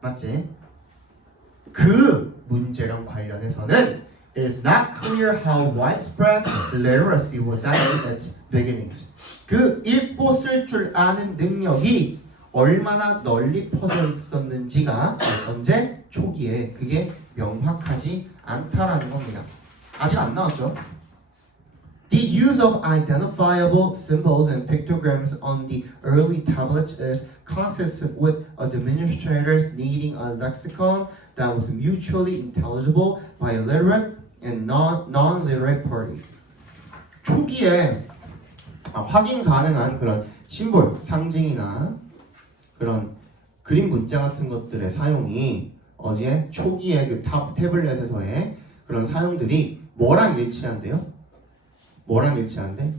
맞지? 그 문제랑 관련해서는 it is not clear how widespread literacy was at its beginnings. 그 읽고 쓸 줄 아는 능력이 얼마나 널리 퍼져 있었는지가 언제? 초기에 그게 명확하지 않다라는 겁니다. 아직 안 나왔죠? The use of identifiable symbols and pictograms on the early tablets is consistent with administrators needing a lexicon that was mutually intelligible by literate and non-literate parties. 초기에 확인 가능한 그런 심볼, 상징이나 그런 그림 문자 같은 것들의 사용이 어디에? 초기에 그 태블릿에서의 그런 사용들이 뭐랑 일치한대요? 뭐랑 일치한대?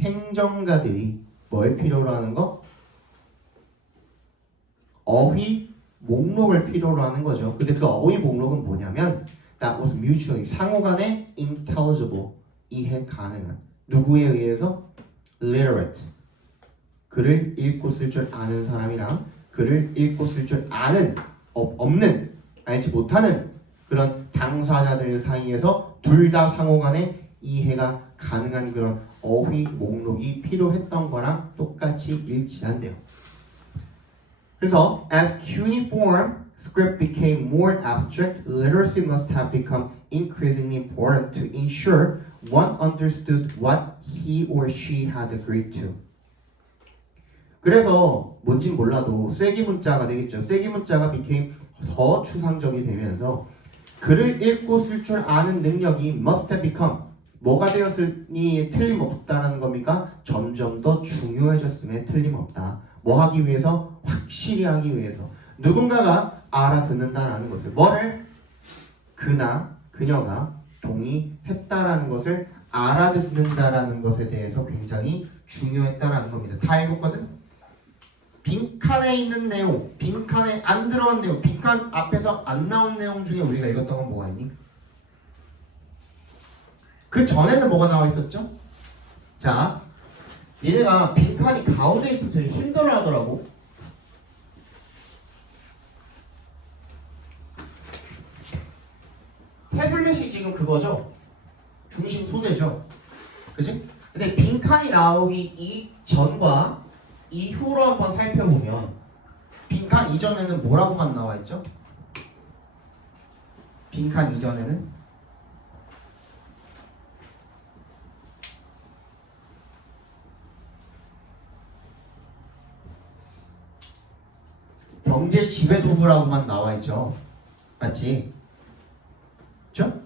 행정가들이 뭘 필요로 하는 거? 어휘 목록을 필요로 하는 거죠. 근데 그 어휘 목록은 뭐냐면 that was mutually 상호간에 intelligible 이해 가능한 누구에 의해서? literate 글을 읽고 쓸 줄 아는 사람이랑 글을 읽고 쓸 줄 아는 없는 알지 못하는 그런 당사자들 사이에서 둘 다 상호간에 이해가 가능한 그런 어휘 목록이 필요했던 거랑 똑같이 일치한대요. 그래서 as cuneiform script became more abstract, literacy must have become increasingly important to ensure one understood what he or she had agreed to. 그래서 뭔진 몰라도 쐐기 문자가 되겠죠. 쐐기 문자가 became 더 추상적이 되면서 글을 읽고 쓸 줄 아는 능력이 must have become 뭐가 되었으니 틀림없다라는 겁니까? 점점 더 중요해졌음에 틀림없다. 뭐 하기 위해서? 확실히 하기 위해서. 누군가가 알아듣는다라는 것을 뭐를? 그나 그녀가 동의했다라는 것을 알아듣는다라는 것에 대해서 굉장히 중요했다라는 겁니다. 다 읽었거든? 빈칸에 있는 내용, 빈칸에 안 들어간 내용, 빈칸 앞에서 안 나온 내용 중에 우리가 읽었던 건 뭐가 있니? 그 전에는 뭐가 나와 있었죠? 자, 얘네가 빈칸이 가운데 있으면 되게 힘들어 하더라고. 태블릿이 지금 그거죠? 중심 소재죠? 그지? 근데 빈칸이 나오기 이전과 이후로 한번 살펴보면 빈칸 이전에는 뭐라고만 나와 있죠? 빈칸 이전에는 경제 지배 도구라고만 나와 있죠. 맞지? 그렇죠?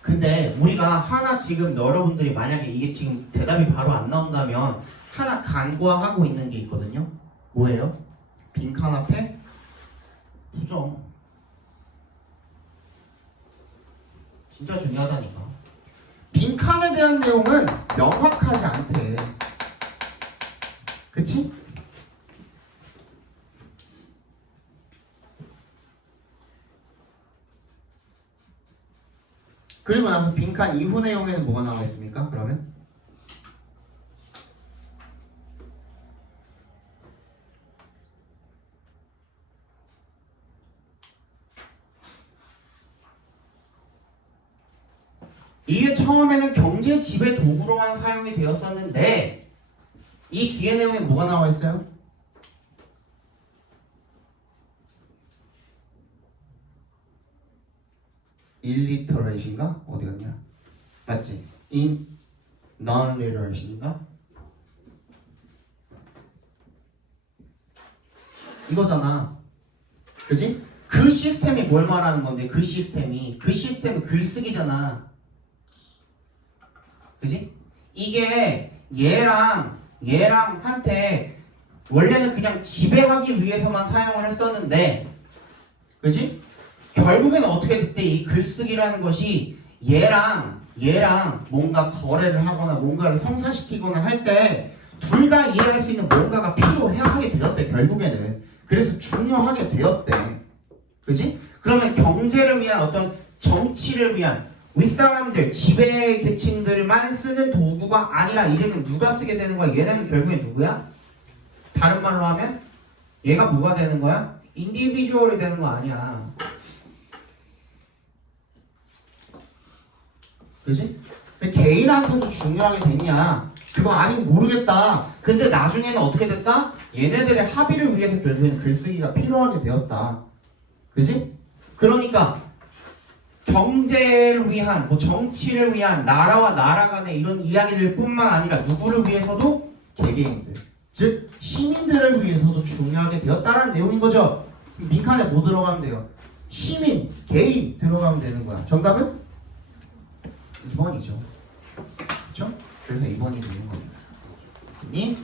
근데 우리가 하나 지금 여러분들이 만약에 이게 지금 대답이 바로 안 나온다면 하나 간과하고 있는 게 있거든요. 뭐예요? 빈칸 앞에 부정. 진짜 중요하다니까. 빈칸에 대한 내용은 명확하지 않대. 그치? 그리고 나서 빈칸 이후 내용에는 뭐가 나와 있습니까? 그러면 이게 처음에는 경제 지배 도구로만 사용이 되었었는데 이 뒤에 내용에 뭐가 나와 있어요? illiterate인가? 어디 갔냐? 맞지? in non-literate인가? 이거잖아. 그지? 그 시스템이 뭘 말하는 건데 그 시스템은 글쓰기잖아. 그지? 이게 얘랑 한테 원래는 그냥 지배하기 위해서만 사용을 했었는데 그지? 결국에는 어떻게 됐대? 이 글쓰기라는 것이 얘랑 뭔가 거래를 하거나 뭔가를 성사시키거나 할 때 둘 다 이해할 수 있는 뭔가가 필요하게 되었대 결국에는. 그래서 중요하게 되었대. 그지? 그러면 경제를 위한 어떤 정치를 위한 윗사람들, 지배 계층들만 쓰는 도구가 아니라 이제는 누가 쓰게 되는 거야? 얘는 결국에 누구야? 다른 말로 하면 얘가 뭐가 되는 거야? 인디비주얼이 되는 거 아니야. 그지? 개인한테도 중요하게 됐냐? 그거 아직 모르겠다. 근데 나중에는 어떻게 됐다? 얘네들의 합의를 위해서 결국에는 글쓰기가 필요하게 되었다. 그지? 그러니까 경제를 위한, 뭐 정치를 위한 나라와 나라 간의 이런 이야기들 뿐만 아니라 누구를 위해서도 개개인들, 즉 시민들을 위해서도 중요하게 되었다는 내용인 거죠. 민칸에 뭐 들어가면 돼요? 시민, 개인 들어가면 되는 거야. 정답은 2번이죠. 그렇죠? 그래서 2번이 되는 겁니다. 니?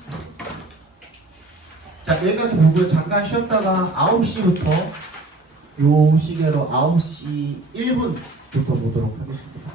자, 여기까지 보고 잠깐 쉬었다가 9시부터 요 시계로 9시 1분부터 보도록 하겠습니다.